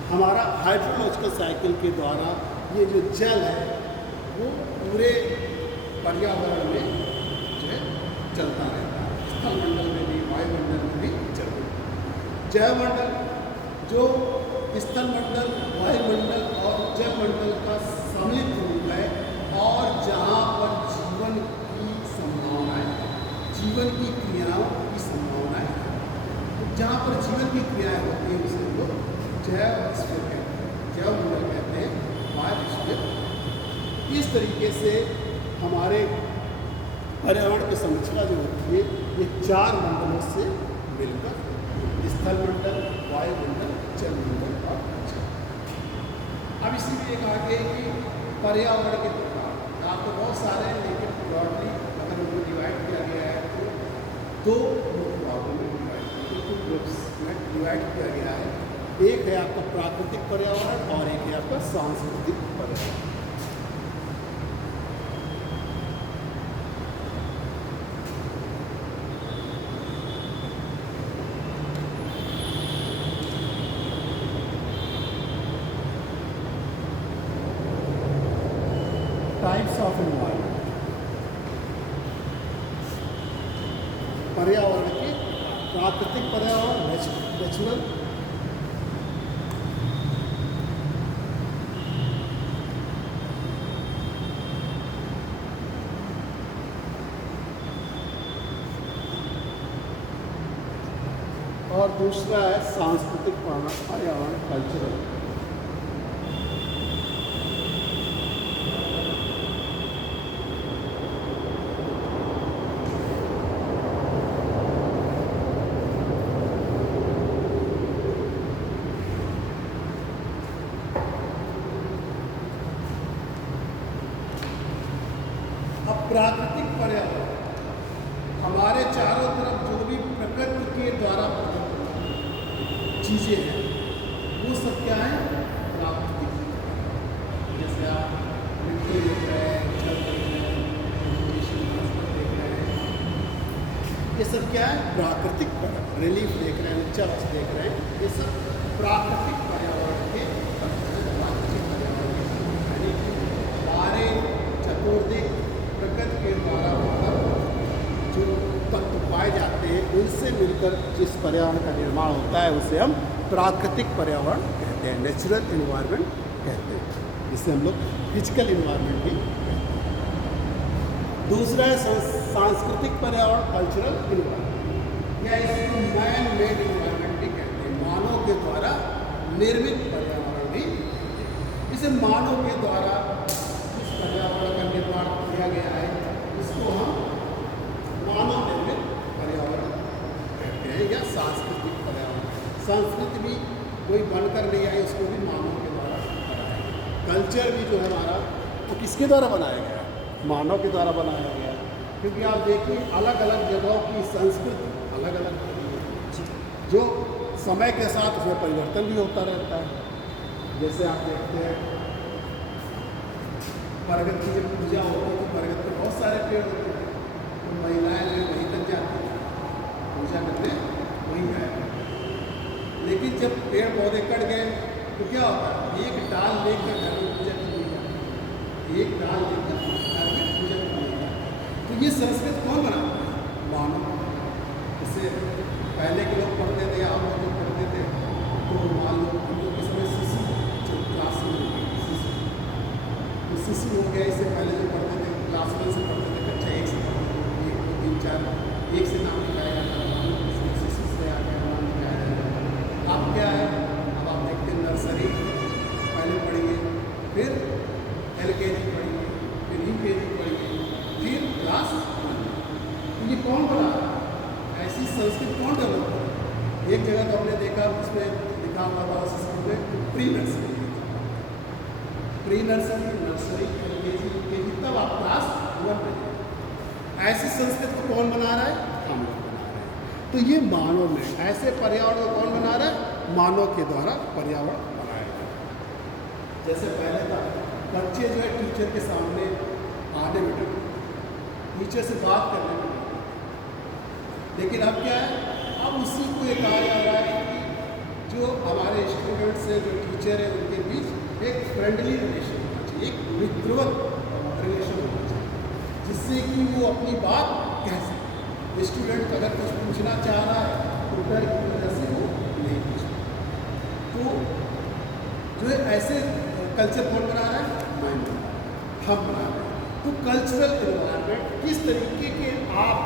हमारा हाइड्रोलॉजिकल साइकिल के द्वारा ये जो जल है वो पूरे पर्यावरण में जो है चलता रहता है, स्थल मंडल में भी, वायुमंडल में भी चलता है। जलमंडल जो स्थल मंडल, वायुमंडल और जलमंडल का सम्मिलित रूप है, और जहाँ पर जीवन की संभावनाएं, जीवन की क्रियाओं की संभावनाएं, तो जहाँ पर जीवन की क्रियाएं होती हैं उसे लोग जैवस्फीयर कहते हैं, जैवमंडल कहते हैं, बायोस्फीयर। इस तरीके से हमारे पर्यावरण की संरचना जो होती है ये चार मंडलों से मिलकर, स्थल मंडल, वायुमंडल, जलमंडल और जल। अब इसी में एक आगे कि पर्यावरण के प्रकार आपको बहुत सारे हैं, लेकिन ब्रॉडली अगर उनको डिवाइड किया गया है तो दो मुख्य भागों में डिवाइड किया गया है। एक है आपका प्राकृतिक पर्यावरण और एक है आपका सांस्कृतिक पर्यावरण। टाइप्स ऑफ एनवायरनमेंट, पर्यावरण के प्राकृतिक पर्यावरण, नेचुरल, और दूसरा है सांस्कृतिक पर्यावरण, कल्चरल। प्राकृतिक पर्यावरण हमारे चारों तरफ जो भी प्रकृति के द्वारा चीज़ें हैं वो सब क्या है, प्राकृतिक। जैसे आप मिट्टी देख रहे हैं, जल देख रहे हैं, देख रहे हैं, ये सब क्या है, प्राकृतिक पर्यावरण। रिलीफ देख रहे हैं, चर्च देख रहे हैं, ये सब प्राकृतिक पर्यावरण के प्राकृतिक पर्यावरण के हमारे चतुर्दिक प्रकृति के पर्यावरण का निर्माण होता है उसे हम प्राकृतिक पर्यावरण कहते हैं, नेचुरल इन्वायरमेंट कहते हैं, जिसे हम लोग फिजिकल इन्वायरमेंट भी कहते हैं। दूसरा है सांस्कृतिक पर्यावरण, कल्चरल इन्वायरमेंट, या इसको मैन मेड इन्वायरमेंट भी कहते हैं, मानव के द्वारा निर्मित पर्यावरण भी। इसे मानव के द्वारा इस पर्यावरण का निर्माण किया गया है, इसको हम मानव निर्मित पर्यावरण कहते हैं, या सांस्कृतिक पर्यावरण। संस्कृति भी कोई बनकर नहीं आई, उसको भी मानव के द्वारा बनाया गया। कल्चर भी जो है हमारा, वो किसके द्वारा बनाया गया है? मानव के द्वारा बनाया गया है। क्योंकि आप देखिए अलग अलग जगहों की संस्कृति अलग अलग है, जो समय के साथ उसमें परिवर्तन भी होता रहता है। जैसे आप देखते हैं बरगद की जब पूजा होती है तो बरगद में बहुत सारे पेड़ होते हैं, तो महिलाएं जो वहीं तक जाती हैं पूजा करने, वहीं जाए। लेकिन जब पेड़ पौधे कट गए तो क्या होता है, एक डाल लेकर घर में पूजा की जाती है, एक डाल लेकर घर में पूजा की जाती है। तो ये संस्कृत कौन बनाता है? मानव। जैसे पहले के लोग पढ़ते थे, आप लोग जो पढ़ते थे, तो मान लो हम लोग के समय शिशु जो क्लास में तो शिशु हो गया। इससे पहले जो पढ़ते थे क्लास 1 से पढ़ते थे, कक्षा 1 से पढ़ते थे, 1 2 3 4 1 से नाम लिखाया जाता था, शिशु से आगे नाम लिखाया जाता था। अब क्या है, अब आप देखते हैं नर्सरी पहले पढ़ेंगे, फिर LKG पढ़ेंगे, फिर UKG पढ़ेंगे, फिर क्लास 1। तो ये कौन बना रहा है? ऐसी संस्कृति कौन डेवलप कर रहा है? एक जगह तो हमने देखा उसमें लिखा हुआ था संस्कृत में pre nursery, nursery LKG UKG, तब आप क्लास 1 में। ऐसी संस्कृति को कौन बना रहा है? हम लोग बना रहे हैं। तो ये मानव में ऐसे पर्यावरण को कौन बना रहा है? मानव के द्वारा पर्यावरण बनाया गया। जैसे पहले था बच्चे जो है टीचर के सामने आने में डरते, टीचर से बात करने में डरते, लेकिन अब क्या है, अब उसी को ये कहा जा रहा है कि जो हमारे स्टूडेंट से जो टीचर है उनके बीच एक फ्रेंडली रिलेशन होना चाहिए, एक मित्रवत रिलेशन होना चाहिए, जिससे कि वो अपनी बात कह सके। स्टूडेंट अगर कुछ पूछना चाह रहा है तो डर की वजह से वो नहीं पूछ पाता। तो जो है ऐसे कल्चर कौन बना रहा है? हम बना रहे हैं। तो कल्चरल इन्वायरमेंट किस तरीके के आप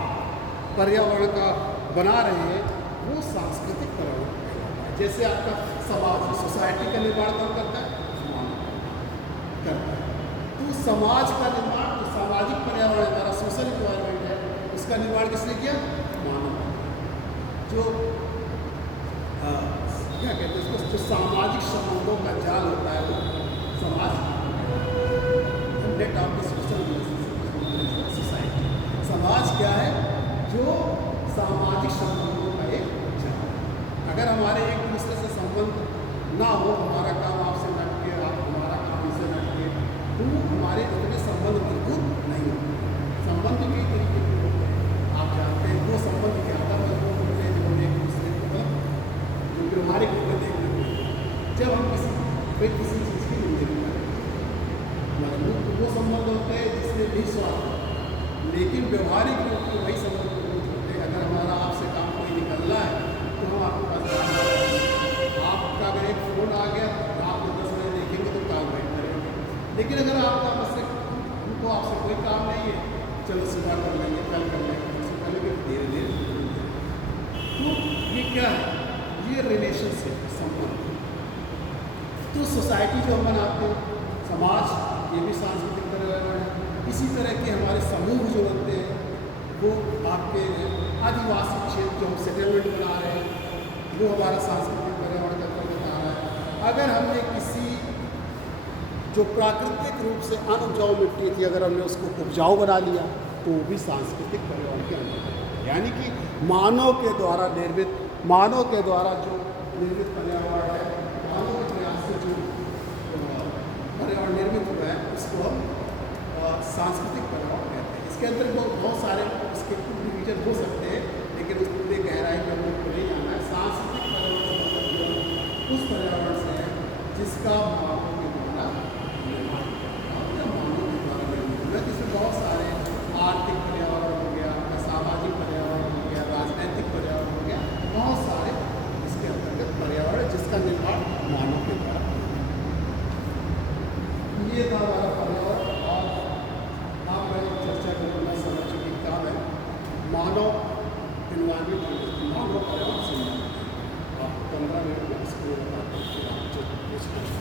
पर्यावरण का बना रहे हैं, वो सांस्कृतिक पर्यावरण कहलाता है। जैसे आपका समाज, सोसाइटी का निर्माण कौन करता है? करता है। तो समाज का निर्माण, जो सामाजिक पर्यावरण हमारा सोशल इन्वायरमेंट है, उसका निर्माण किसने किया? मानव। जो क्या कहते हैं उसको, जो सामाजिक संबंधों का जाल होता है वो समाज, net of the social society. समाज क्या है? जो सामाजिक संबंधों का एक जाल। अगर हमारे एक दूसरे से संबंध ना हो, हमारा काम आपसे न के, आप हमारा काम इससे न के, तो हमारे इतने संबंध मजबूत नहीं होते। संबंध कई तरीके के होते हैं, आप जानते हैं। वो संबंध ज़्यादा मजबूत होते हैं जब हम एक दूसरे को जो व्यवहारिक रूप में देखते हैं। जब हम किसी चीज़ की निंदा करते हैं, मजबूत वो संबंध होते हैं जिसमें निस्वार्थ, लेकिन व्यवहारिक रूप में वही संबंध मजबूत होते हैं। अगर हमारा आपसे काम कोई निकल रहा है तो हम आपके पास जाएंगे, आपका अगर एक फ़ोन आ गया तो आप 10 बजे देखेंगे तो काम वेट करेंगे। लेकिन अगर आपका आपसे उनको आपसे कोई काम नहीं है, चलो सुबह कर लेंगे, कल कर लेंगे, उससे पहले भी धीरे धीरे। तो ये क्या है? ये रिलेशनशिप, संबंध। तो सोसाइटी जो हम बनाते हैं, समाज, ये भी सांस्कृतिक पर्यावरण है। इसी तरह के हमारे समूह जो बनते हैं, वो आपके आदिवासी क्षेत्र जो हम सेटलमेंट बना रहे हैं, वो हमारा सांस्कृतिक पर्यावरण का तरह बता रहा है। अगर हमने किसी जो प्राकृतिक रूप से अनउपजाऊ मिट्टी थी, अगर हमने उसको उपजाऊ बना लिया, तो वो भी सांस्कृतिक पर्यावरण के अंदर है। यानी कि मानव के द्वारा निर्मित, मानव के द्वारा जो निर्मित पर्यावरण है, मानव के प्रयास से जो पर्यावरण निर्मित हुआ है, उसको हम सांस्कृतिक पर्यावरण कहते हैं। इसके अंदर बहुत सारे इसके डिवीजन हो सकते हैं, लेकिन उस पूरे गहराई में हम लोग को नहीं जाना है। सांस्कृतिक पर्यावरण उस पर्यावरण से है जिसका मानव के द्वारा निर्माण किया, मानव के द्वारा निर्मित हुआ, जिसमें बहुत सारे आर्थिक पर्यावरण हो गया, सामाजिक पर्यावरण हो गया, राजनैतिक पर्यावरण हो गया, बहुत सारे ये था हमारा पर्यावरण। और अब मैं चर्चा करूँगा संरक्षण की किताब है मानव एनवायरमेंट, मानव पर्यावरण संरक्षण। आप 15 मिनट में इसको बताते हैं कि आप जो पूछते हैं।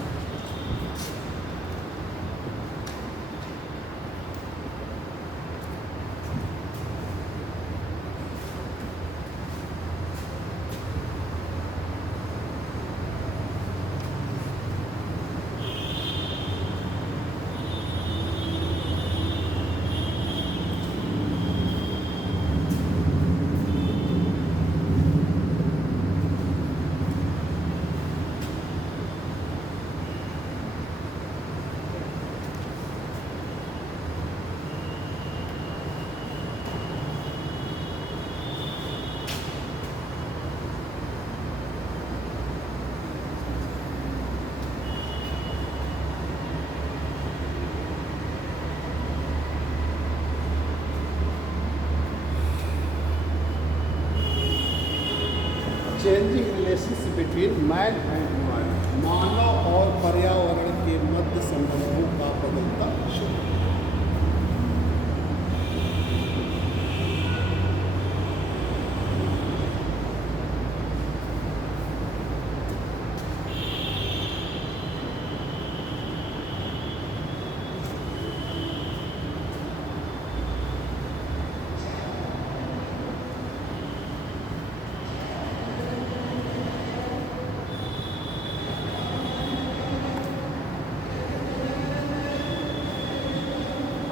Changing relations between man and environment, मानव और पर्यावरण के मध्य संबंधों का बदलता स्वरूप।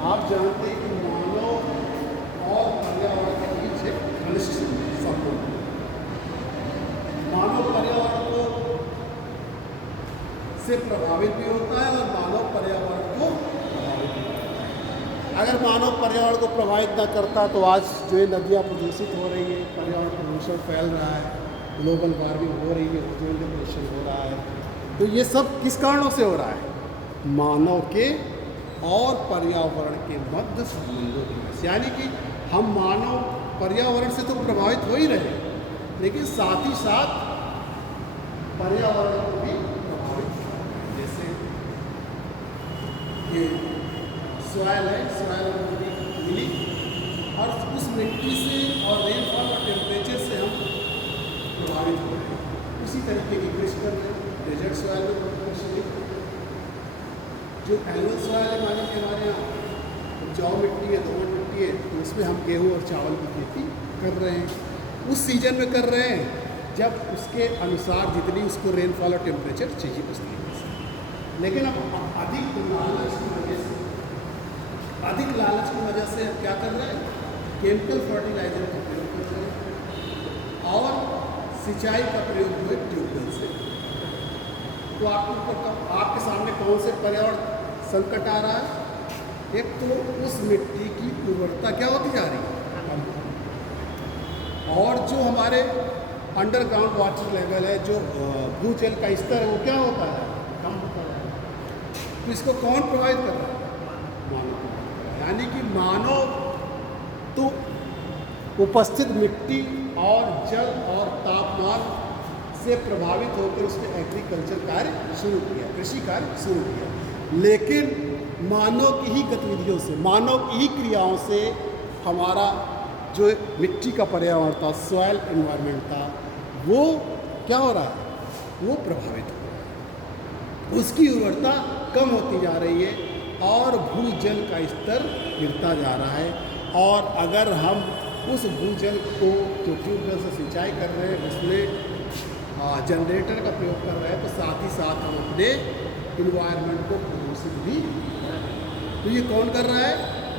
आप जानते हैं कि मानव और पर्यावरण के बीच एक घनिष्ठ संबंध है। मानव पर्यावरण को से प्रभावित भी होता है और मानव पर्यावरण को प्रभावित भी करता है। अगर मानव पर्यावरण को प्रभावित न करता तो आज जो है नदियाँ प्रदूषित हो रही है, पर्यावरण प्रदूषण फैल रहा है, ग्लोबल वार्मिंग हो रही है, ओजोन डिप्रेशन हो रहा है। तो ये सब किस कारणों से हो रहा है? मानव के और पर्यावरण के मध्य संबंधों की वजह से। यानी कि हम मानव पर्यावरण से तो प्रभावित हो ही रहे, लेकिन साथ ही साथ पर्यावरण को भी प्रभावित कर रहे हैं। जैसे ये सॉइल है, सॉइल मिली और उस मिट्टी से और रेनफॉल और टेम्परेचर से हम प्रभावित हो रहे हैं। इसी तरीके की क्रिस्टल है, डेजर्ट सॉइल में जो एनुअल सॉइल है, माने कि हमारे यहाँ उपजाऊ मिट्टी है, दोमट मिट्टी है, तो उसमें हम गेहूँ और चावल की खेती कर रहे हैं। उस सीजन में कर रहे हैं जब उसके अनुसार जितनी उसको रेनफॉल और टेम्परेचर चाहिए उस तरीके से। लेकिन अब अधिक लालच की वजह से क्या कर रहे हैं? केमिकल फर्टिलाइजर का प्रयोग कर रहे हैं और सिंचाई का प्रयोग जो है ट्यूबवेल से। तो आपके सामने कौन से पर्यावरण संकट आ रहा है? एक तो उस मिट्टी की उर्वरता क्या होती जा रही है, और जो हमारे अंडरग्राउंड वाटर लेवल है, जो भूजल का स्तर है, वो क्या होता है? कम होता है। तो इसको कौन प्रभावित कर रहा है? मानव। यानी कि मानव तो उपस्थित मिट्टी और जल और तापमान से प्रभावित होकर उसने एग्रीकल्चर कार्य शुरू किया, कृषि कार्य शुरू किया। लेकिन मानव की ही गतिविधियों से, मानव की ही क्रियाओं से हमारा जो मिट्टी का पर्यावरण था, सॉइल एनवायरनमेंट था, वो क्या हो रहा है? वो प्रभावित हो रहा है। उसकी उर्वरता कम होती जा रही है और भूजल का स्तर गिरता जा रहा है। और अगर हम उस भूजल को जो ट्यूबवेल से सिंचाई कर रहे हैं उसमें जनरेटर का प्रयोग कर रहे हैं, तो साथ ही साथ हम अपने इन्वायरमेंट को प्रदूषित भी कर रहे हैं। तो ये कौन कर रहा है?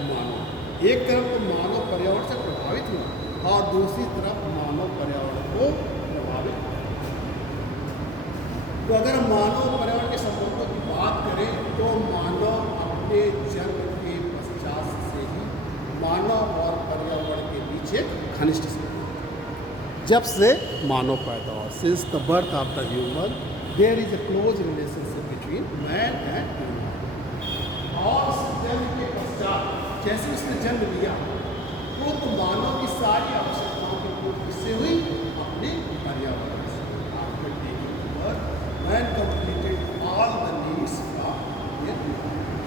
मानव। एक तरफ तो मानव पर्यावरण से प्रभावित हुआ और दूसरी तरफ मानव पर्यावरण को प्रभावित हुआ। तो अगर मानव पर्यावरण के संबंधों की बात करें तो मानव अपने जन्म के पश्चात से ही मानव और पर्यावरण के बीच एक घनिष्ठ संबंध, जब से मानव पैदा हुआ, since the birth of the human there is a close relationship between man and human. और जन्म के पश्चात जैसे उसने जन्म लिया तो मानव की सारी आवश्यकताओं की पूर्ति किससे हुई? अपने पर्यावरण से। After taking birth man completed all the needs from their environment.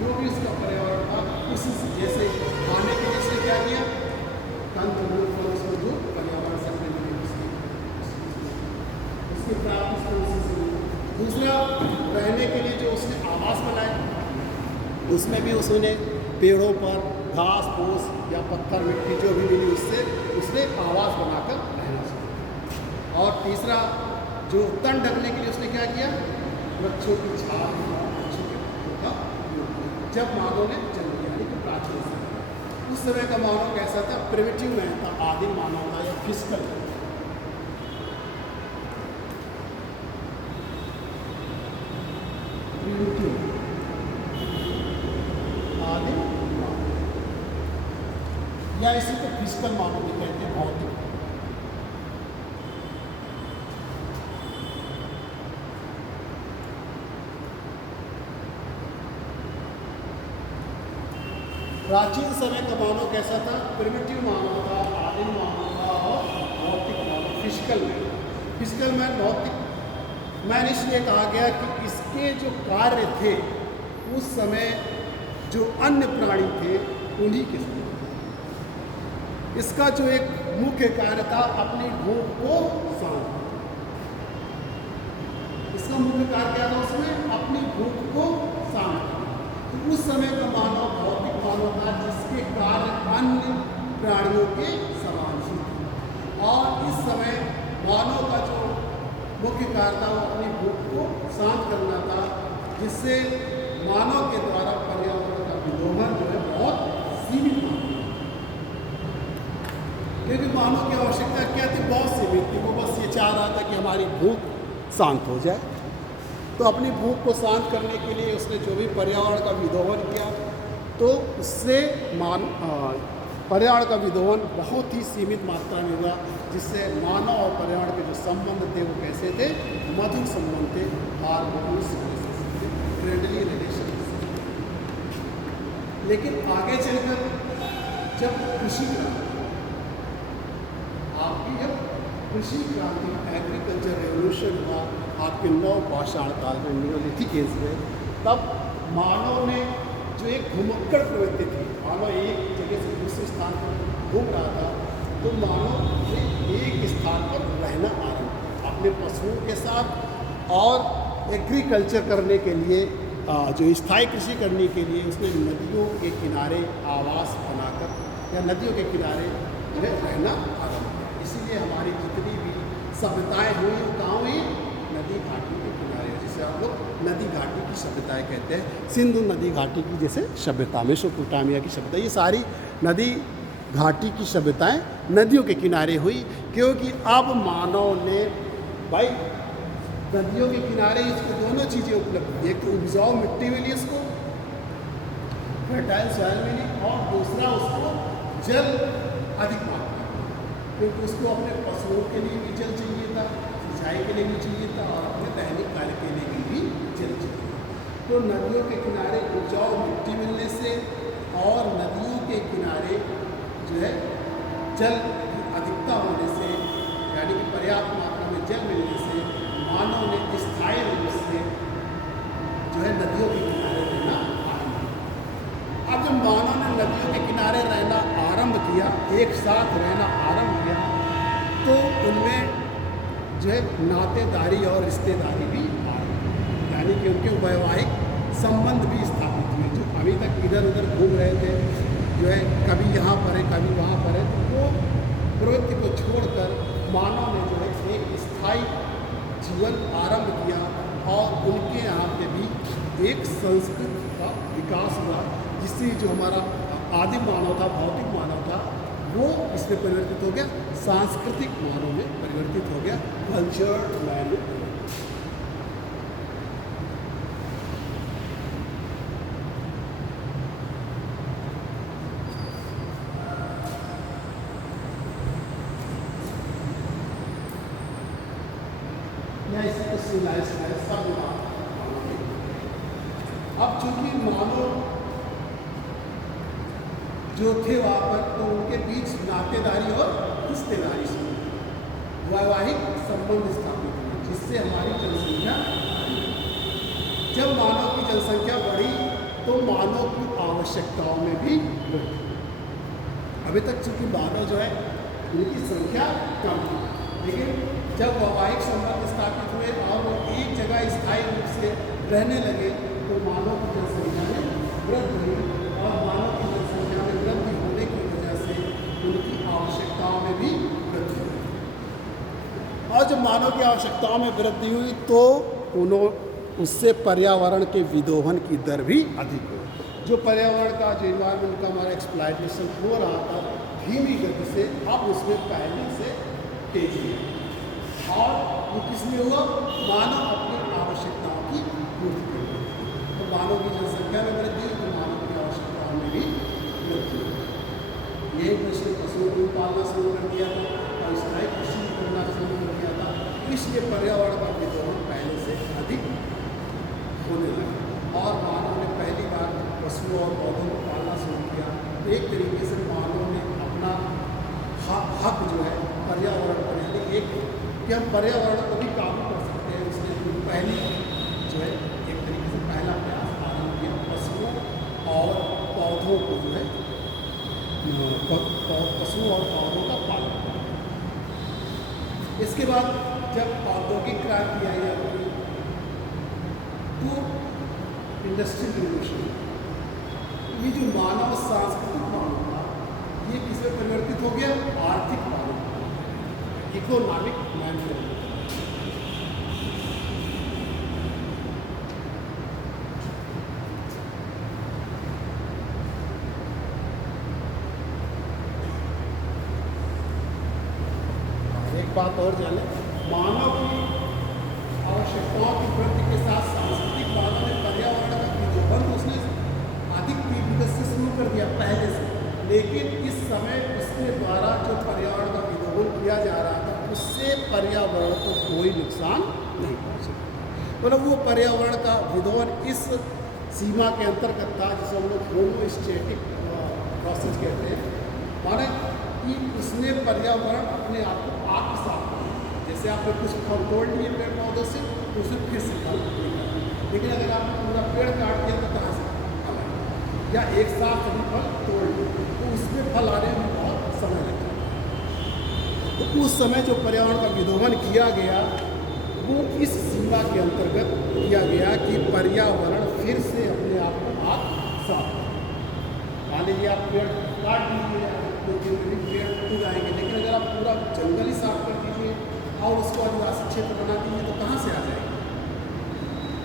रहने के लिए जो उसने आवास बनाए, उसमें भी उसने पेड़ों पर घास फूस या पत्थर मिट्टी जो भी मिली उससे उसने आवास बनाकर रहना शुरू। और तीसरा, जो तन ढकने के लिए उसने क्या किया, वृक्षों की छाल, वृक्षों के पत्तों का उपयोग किया। जब मानव ने जन्म लिया, यानी कि प्राचीन समय, उस समय का मानव कैसा था, प्रिमिटिव मैन था, आदिम मानव था या फिजिकल। आदिम मानव, या इसी को फिजिकल मानव भी कहते हैं, भौतिक। प्राचीन समय का मानव कैसा था, प्रिमिटिव मानव था, आदिम मानव था और भौतिक मानव, फिजिकल मैन। फिजिकल मैन, भौतिक मैन इसलिए कहा गया कि इसके जो कार्य थे उस समय जो अन्य प्राणी थे उन्हीं के समय। इसका जो एक मुख्य कार्य था अपनी भूख को शांत, इसका मुख्य कार्य क्या था उसमें, अपनी भूख को शांत। तो उस समय का मानव भौतिक मानव था जिसके कार्य अन्य प्राणियों के समान ही थे। और इस समय मानव का जो मुख्य कार्य था वो अपनी भूख को शांत करना था, जिससे मानव के द्वारा पर्यावरण का विलोभन जो है बहुत सीमित था। क्योंकि मानव की आवश्यकता क्या थी, बहुत सीमित थी। वो बस ये चाह रहा था कि हमारी भूख शांत हो जाए। तो अपनी भूख को शांत करने के लिए उसने जो भी पर्यावरण का विलोभन किया, तो उससे पर्यावरण का विलोभन बहुत ही सीमित मात्रा में हुआ, जिससे मानव और पर्यावरण के जो संबंध थे वो कैसे थे, मधुर संबंध थे, हार्मोनियस फ्रेंडली रिलेशन। लेकिन आगे चलकर जब कृषि क्रांति, आपकी जब कृषि क्रांति, एग्रीकल्चर रेवोल्यूशन हुआ आपके नव पाषाण काल में, नियोलिथिक एज में, तब मानव ने जो एक घुमक्कड़ प्रवृत्ति थी, मानव एक जगह से दूसरे स्थान पर घूम रहा था, तो मानव ने एक स्थान पर रहना आरंभ किया अपने पशुओं के साथ, और एग्रीकल्चर करने के लिए, जो स्थायी कृषि करने के लिए उसने नदियों के किनारे आवास बनाकर या नदियों के किनारे जो है रहना आरंभ किया। इसीलिए हमारी जितनी भी सभ्यताएँ हुई वो कहाँ हुई, नदी घाटी के किनारे, जिसे हम लोग नदी घाटी की सभ्यताएं कहते हैं। सिंधु नदी घाटी की जैसे सभ्यता, मेसोपोटामिया की सभ्यता, ये सारी नदी घाटी की सभ्यताएं नदियों के किनारे हुई। क्योंकि अब मानव ने भाई नदियों के किनारे इसको दोनों चीज़ें उपलब्ध थी, एक तो उपजाऊ मिट्टी मिली इसको, फर्टाइल सॉइल मिली, और दूसरा उसको जल अधिक मात्रा, क्योंकि उसको अपने पशुओं के लिए भी जल चाहिए था, सिंचाई के लिए भी चाहिए था, और अपने दैनिक कार्य के लिए भी जल चाहिए। तो नदियों के किनारे उपजाऊ मिट्टी मिलने से और नदियों के किनारे जो है जल की अधिकता होने से, यानी कि पर्याप्त मात्रा में जल मिलने से, मानव ने स्थायी रूप से जो है नदियों के किनारे रहना आरंभ किया। अब जब मानव ने नदियों के किनारे रहना आरंभ किया, एक साथ रहना आरंभ किया, तो उनमें जो है नातेदारी और रिश्तेदारी भी आरंभ हुई, यानी कि उनके वैवाहिक संबंध भी स्थापित हुए। जो अभी तक इधर उधर घूम रहे थे, जो है कभी यहाँ पर है कभी वहाँ पर है, तो वो प्रवृत्ति को छोड़कर मानव ने जो है एक स्थायी जीवन आरंभ किया, और उनके यहाँ पे भी एक संस्कृति का विकास हुआ, जिससे जो हमारा आदिम मानव था, भौतिक मानव था, वो इसमें परिवर्तित हो गया, सांस्कृतिक मानव में परिवर्तित हो गया, कल्चर्ड मैन। अब चूंकि मानव जो थे वहाँ पर, तो उनके बीच नातेदारी और रिश्तेदारी से वैवाहिक संबंध स्थापित हुए, जिससे हमारी जनसंख्या बढ़ी। जब मानव की जनसंख्या बढ़ी तो मानव की आवश्यकताओं में भी वृद्धि। अभी तक चूंकि मानव जो है उनकी संख्या कम थी, लेकिन जब वैवाहिक संबंध स्थापित हुए और वो एक जगह स्थायी रूप से रहने लगे तो मानव की जनसंख्या में वृद्धि हुई और मानव की जनसंख्या में वृद्धि होने की वजह से उनकी आवश्यकताओं में भी वृद्धि हुई। और जब मानव की आवश्यकताओं में वृद्धि हुई तो उससे पर्यावरण के विदोहन की दर भी अधिक हुई। जो पर्यावरण का जो इन्वायरमेंट का हमारा एक्सप्लॉयटेशन हो रहा था धीमी गति से, अब उसमें पहले से तेजी है। और वो किसमें हुआ? मानव अपनी आवश्यकताओं की पूर्ति करता है। तो मानव की जनसंख्या में वृद्धि हुई तो मानव की आवश्यकताओं में भी वृद्धि हुई। यही कृषि पशुओं को पालना शुरू कर दिया था और स्थायी कृषि करना शुरू कर दिया था। इसलिए पर्यावरण का विदोहन पहले से अधिक होने लगा और मानव ने पहली बार पशुओं और पौधों को पालना शुरू किया। तो एक तरीके से मानव ने अपना हक जो है पर्यावरण पर, यानी एक कि हम पर्यावरण को भी काबू कर सकते हैं, उसने पहली जो है एक तरीके से पहला प्रयास आरंभ किया पशुओं और पौधों को जो है पशुओं और पौधों का पालन। इसके बाद जब औद्योगिक क्रांति आई तो इंडस्ट्रियल रिवोल्यूशन, ये जो मानव सांस्कृतिक मानव था ये किसमें परिवर्तित हो गया? आर्थिक मानव, इकोनॉमिक मैन। एक बात और जाने, मानव की आवश्यकताओं की वृद्धि के साथ सांस्कृतिक मानव ने पर्यावरण का विदोहन उसने अधिक तीव्रता से शुरू कर दिया पहले से, लेकिन इस समय उसके द्वारा जो पर्यावरण का विदोहन किया जा रहा था उससे पर्यावरण को कोई नुकसान नहीं पहुँचा। मतलब वो पर्यावरण का विदोहन इस सीमा के अंतर्गत था जिसे हम लोग होमोस्टेटिक प्रोसेस कहते हैं, माने कि उसने पर्यावरण अपने आप को आत्मसात कर लिया। जैसे आपने कुछ फल तोड़ लिए पेड़ पौधों से तो उसे फिर से फल निकाला, लेकिन अगर आपने पूरा पेड़ काट दिया तो कहाँ से फल आएगा? या एक साथ सभी फल तोड़ लिए तो उसमें फल आने में बहुत समय लगता है। तो उस समय जो पर्यावरण का विदोहन किया गया वो इस सीमा के अंतर्गत किया गया कि पर्यावरण फिर से अपने आप को आत्मसात करे। मान लीजिए आप पेड़ काट दीजिए तो जितने पेड़ उग आएंगे, लेकिन अगर आप पूरा जंगल ही साफ कर दीजिए और उसको आदिवासी क्षेत्र बना दीजिए तो कहाँ से आ जाएंगे?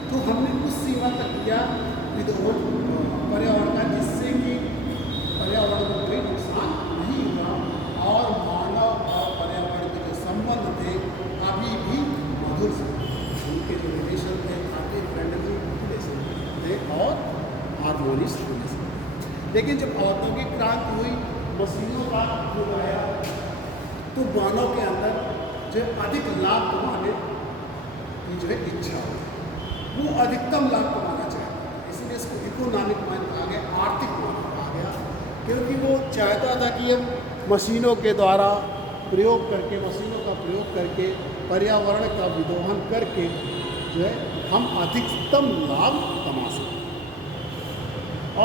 तो हमने उस सीमा तक किया विदोहन पर्यावरण का जिससे कि पर्यावरण को कोई नुकसान नहीं हुआ और मानव और पर्यावरण के जो संबंध थे अभी भी मधुर से, उनके जो रिलेशन थे काफ़ी फ्रेंडली रिलेशन थे और हारमोनियस रिलेशन। लेकिन जब औद्योगिक क्रांति हुई, मशीनों का युग आया तो मानव के अंदर जो अधिक लाभ कमाने की जो है इच्छा हुई, वो अधिकतम लाभ कमाना चाहता था। इसलिए इसको इकोनॉमिक माइंड कहा गया, आर्थिक माइंड कहा गया, क्योंकि वो चाहता था कि हम मशीनों के द्वारा प्रयोग करके, मशीनों का प्रयोग करके पर्यावरण का विदोहन करके जो है हम अधिकतम लाभ कमा सकें।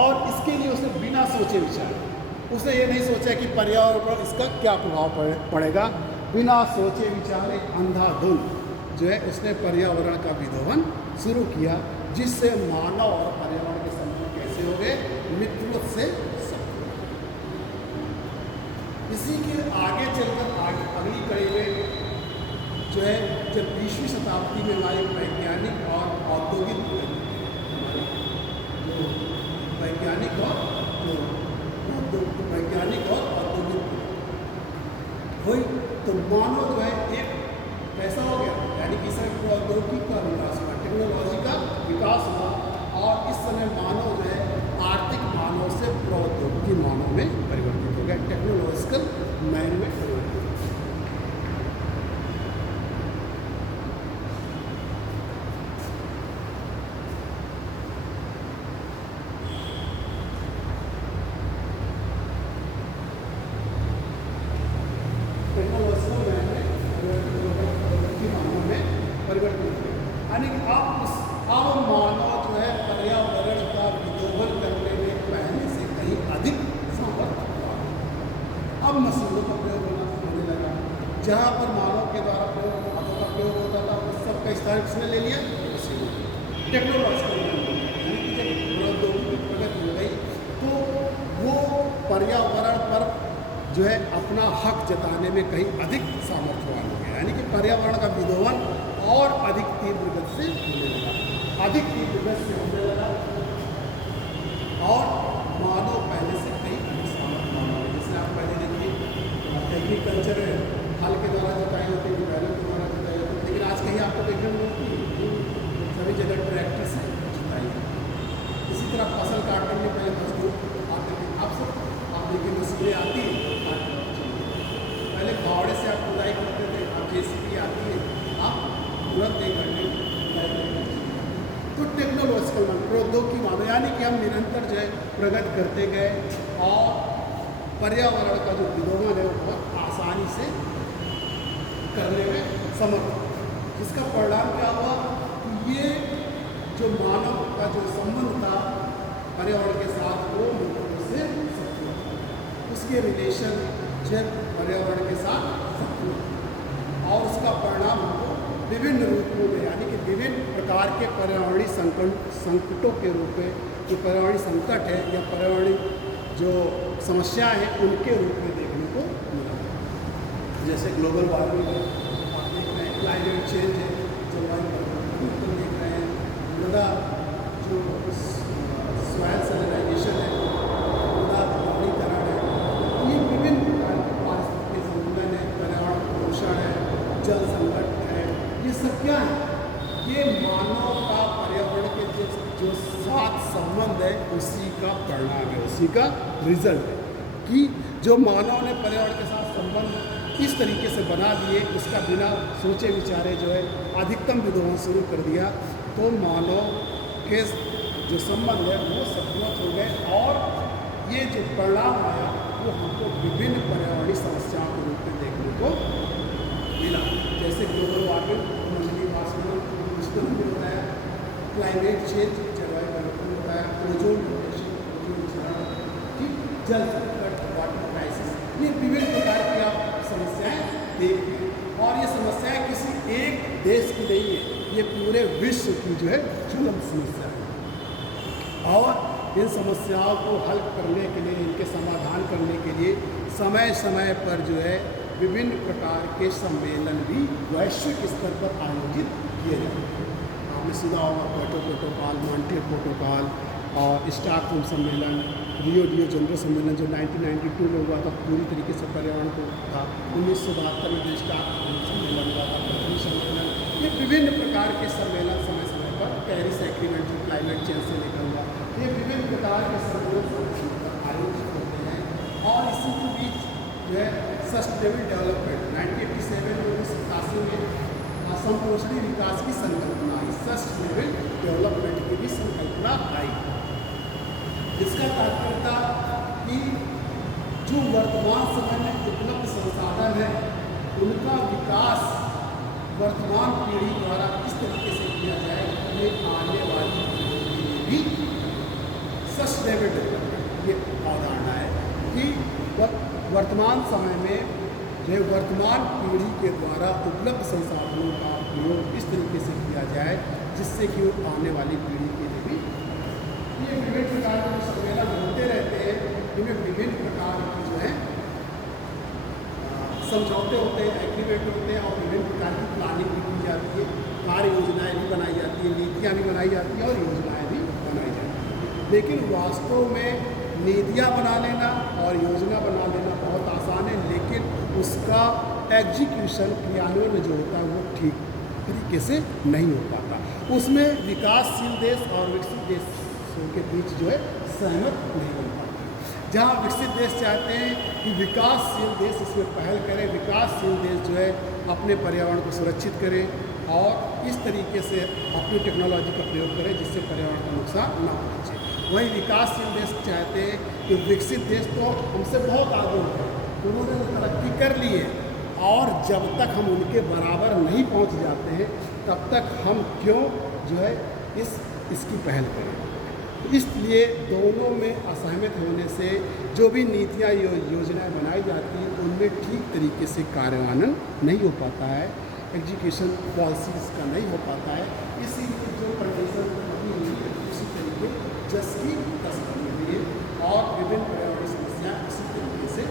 और इसके लिए उसने बिना सोचे विचारे, उसने ये नहीं सोचा कि पर्यावरण पर इसका क्या प्रभाव पड़ेगा, बिना सोचे विचारे अंधाधुंध जो है उसने पर्यावरण का विदोहन शुरू किया, जिससे मानव और पर्यावरण के संबंध कैसे हो गए? मित्रवत से शत्रु। इसी के आगे चलकर अगली कड़ी में जो है जब 20वीं शताब्दी में हमारे वैज्ञानिक और औद्योगिक वैज्ञानिक और औद्योगिक हुई तो मानव जो है एक पैसा हो गया, यानी कि सर प्रौद्योगिकी का विकास हुआ, टेक्नोलॉजी का विकास हुआ और इस समय मानव जो है आर्थिक मानव से प्रौद्योगिकी मानव में परिवर्तित हो गया, टेक्नोलॉजिकल मैन में परिवर्तित हो गया। यानी कि अब मानव जो है पर्यावरण का विदोहन करने में पहले से कहीं अधिक समर्थ हुआ। अब मशीनों का प्रयोग होना टेक्नोलॉजिकल यानी कि जब प्रौद्योगिकी प्रगति हो गई तो वो पर्यावरण पर जो है अपना हक जताने में कहीं अधिक सामर्थ्यवान हो गया, यानी कि पर्यावरण का विध्वंस और अधिक तीव्र गति से होने लगा, अधिक तीव्र गति से होने लगा और मानव पहले से कहीं अधिक सामर्थ्यवान हो गया। जैसे आप पहले देखिए एग्रीकल्चर हल के द्वारा जुताई होती है, बैलों के द्वारा जुताई होती है, लेकिन आज कहीं आपको देखने में मिलती है सभी जगह ट्रैक्टर से जुताई है। इसी तरह फसल काटने में पहले मजदूर आते थे, आप देखिए मशीनें आती है, पहले फावड़े से आप खुदाई करते थे, अब जेसीबी आती है, आप तुरंत 1 घंटे खुदाई करते। तो टेक्नोलॉजिकल प्रौद्योगिकी मानो यानी कि हम निरंतर जो है प्रगति करते गए और पर्यावरण का जो विलोमन है वो बहुत आसानी से करने में समर्थ हो। इसका परिणाम क्या हुआ कि ये जो मानव का जो संबंध था पर्यावरण के साथ वो मुख्य रूप से शत्रु था, उसके रिलेशन जो पर्यावरण के साथ शत्रु और उसका परिणाम हमको विभिन्न रूपों में यानी कि विभिन्न प्रकार के पर्यावरणीय संकटों के रूप में जो पर्यावरणीय संकट है या पर्यावरणीय जो समस्याएं हैं उनके रूप में देखने को मिला। जैसे ग्लोबल वार्मिंग है, आप देख रहे हैं, क्लाइमेट चेंज है, जलवायु परिवर्तन देख रहे हैं, मृदा जो सॉइल सैलिनाइजेशन है, मृदा लवणीकरण है, ये विभिन्न प्रकार के पारिस्थितिक संतुलन है, पर्यावरण प्रदूषण है, जल संकट है, ये सब क्या है? ये मानव का पर्यावरण के जो साथ संबंध है उसी का परिणाम है, उसी का रिजल्ट है कि जो मानव ने पर्यावरण के साथ संबंध इस तरीके से बना दिए, उसका बिना सोचे विचारे जो है अधिकतम विध्वंस शुरू कर दिया, तो मानव के जो संबंध है वो सतमत हो गए और ये जो परिणाम आया वो हमको विभिन्न पर्यावरणीय समस्याओं के रूप में देखने को मिला। जैसे ग्लोबल वार्मिंग, मंडलीय वाष्पीकरण, उसको हमने बताया, क्लाइमेट चेंज, जलवायु परिवर्तन बताया, ओजोन डिप्रेशन, ओजोन क्षरण, ठीक, जल संकट, वाटर क्राइसिस, ये विभिन्न प्रकार की आप समस्याएं देख रहे हैं और ये समस्याएं किसी एक देश की नहीं है, ये पूरे विश्व की जो है ज्वलंत समस्या है और इन समस्याओं को हल करने के लिए, इनके समाधान करने के लिए समय समय पर जो है विभिन्न प्रकार के सम्मेलन भी वैश्विक स्तर पर आयोजित किए जाते हैं। आपने सुना होगा क्योटो प्रोटोकॉल, मॉन्ट्रियल प्रोटोकॉल और स्टॉकहोम सम्मेलन, रियो डी जेनेरो सम्मेलन जो 1992 में हुआ था, पूरी तरीके से पर्यावरण को था। 1972 में जो स्टॉकहोम सम्मेलन हुआ था, पृथ्वी सम्मेलन, ये विभिन्न प्रकार के सम्मेलन समय समय पर, पेरिस एग्रीमेंट जो क्लाइमेट चेंज से निकल हुआ, ये विभिन्न प्रकार के सम्मेलन आयोजित होते हैं और इसी के बीच जो है सस्टेनेबल डेवलपमेंट 1987 में 1987 में संपोषणीय विकास की संकल्पना आई, सस्टेनेबल डेवलपमेंट की भी संकल्पना आई। इसका तात्पर्य था कि जो वर्तमान समय में उपलब्ध संसाधन है उनका विकास वर्तमान पीढ़ी द्वारा किस तरीके से किया जाए, ये आने वाली पीढ़ी के लिए भी सस्टेनेबल डेवलपमेंट ये अवधारणा है कि वर्तमान समय में जो वर्तमान पीढ़ी के द्वारा उपलब्ध संसाधनों का उपयोग इस तरीके से किया जाए जिससे कि वो आने वाली पीढ़ी के लिए भी ये विभिन्न प्रकार के जो सम्मेलन होते रहते हैं, इनमें विभिन्न प्रकार की जो है समझौते होते हैं, एग्रीमेंट होते हैं और विभिन्न प्रकार की प्लानिंग भी की जाती है, कार्य योजनाएँ भी बनाई जाती हैं, नीतियाँ भी बनाई जाती हैं और योजनाएँ भी बनाई जाती हैं। लेकिन वास्तव में नीतियाँ बना लेना और योजना बना लेना बहुत आसान है, लेकिन उसका एग्जीक्यूशन क्रियान्वयन जो होता है वो ठीक तरीके से नहीं हो पाता। उसमें विकासशील देश और विकसित देशों के बीच जो है सहमत नहीं बन पाता। जहाँ विकसित देश चाहते हैं कि विकासशील देश इसमें पहल करे, विकासशील देश जो है अपने पर्यावरण को सुरक्षित करे और इस तरीके से अपनी टेक्नोलॉजी का प्रयोग करें जिससे पर्यावरण का नुकसान ना पहुँचे। वहीं विकासशील देश चाहते हैं कि विकसित देश तो हमसे बहुत आगे हो गए, उन्होंने तरक्की कर ली है और जब तक हम उनके बराबर नहीं पहुंच जाते हैं तब तक हम क्यों जो है इसकी पहल करें। इसलिए दोनों में असहमत होने से जो भी नीतियाँ योजनाएं बनाई जाती हैं उनमें ठीक तरीके से कार्यान्वयन नहीं हो पाता है, एजुकेशन पॉलिसीज़ का नहीं हो पाता है। इसीलिए जो कंडीशन जस की तस बनी हुई है और विभिन्न पर्यावरणीय समस्याएं इसी तरीके से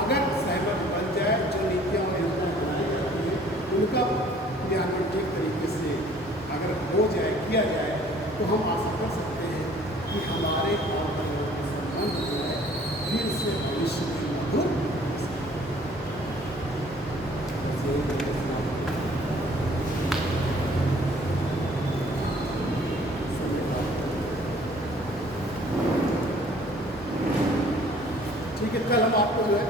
अगर सहमत बन जाए, जो नीतियाँ और योजनाएं बनाई जाती हैं उनका क्रियान्वयन ठीक तरीके से अगर हो जाए, किया जाए, तो हम आशा कर सकते हैं कि हमारे और पर्यावरण का संबंध जो है फिर से भविष्य में मधुर हो सकता है। ठीक है, कल हम आपको जो है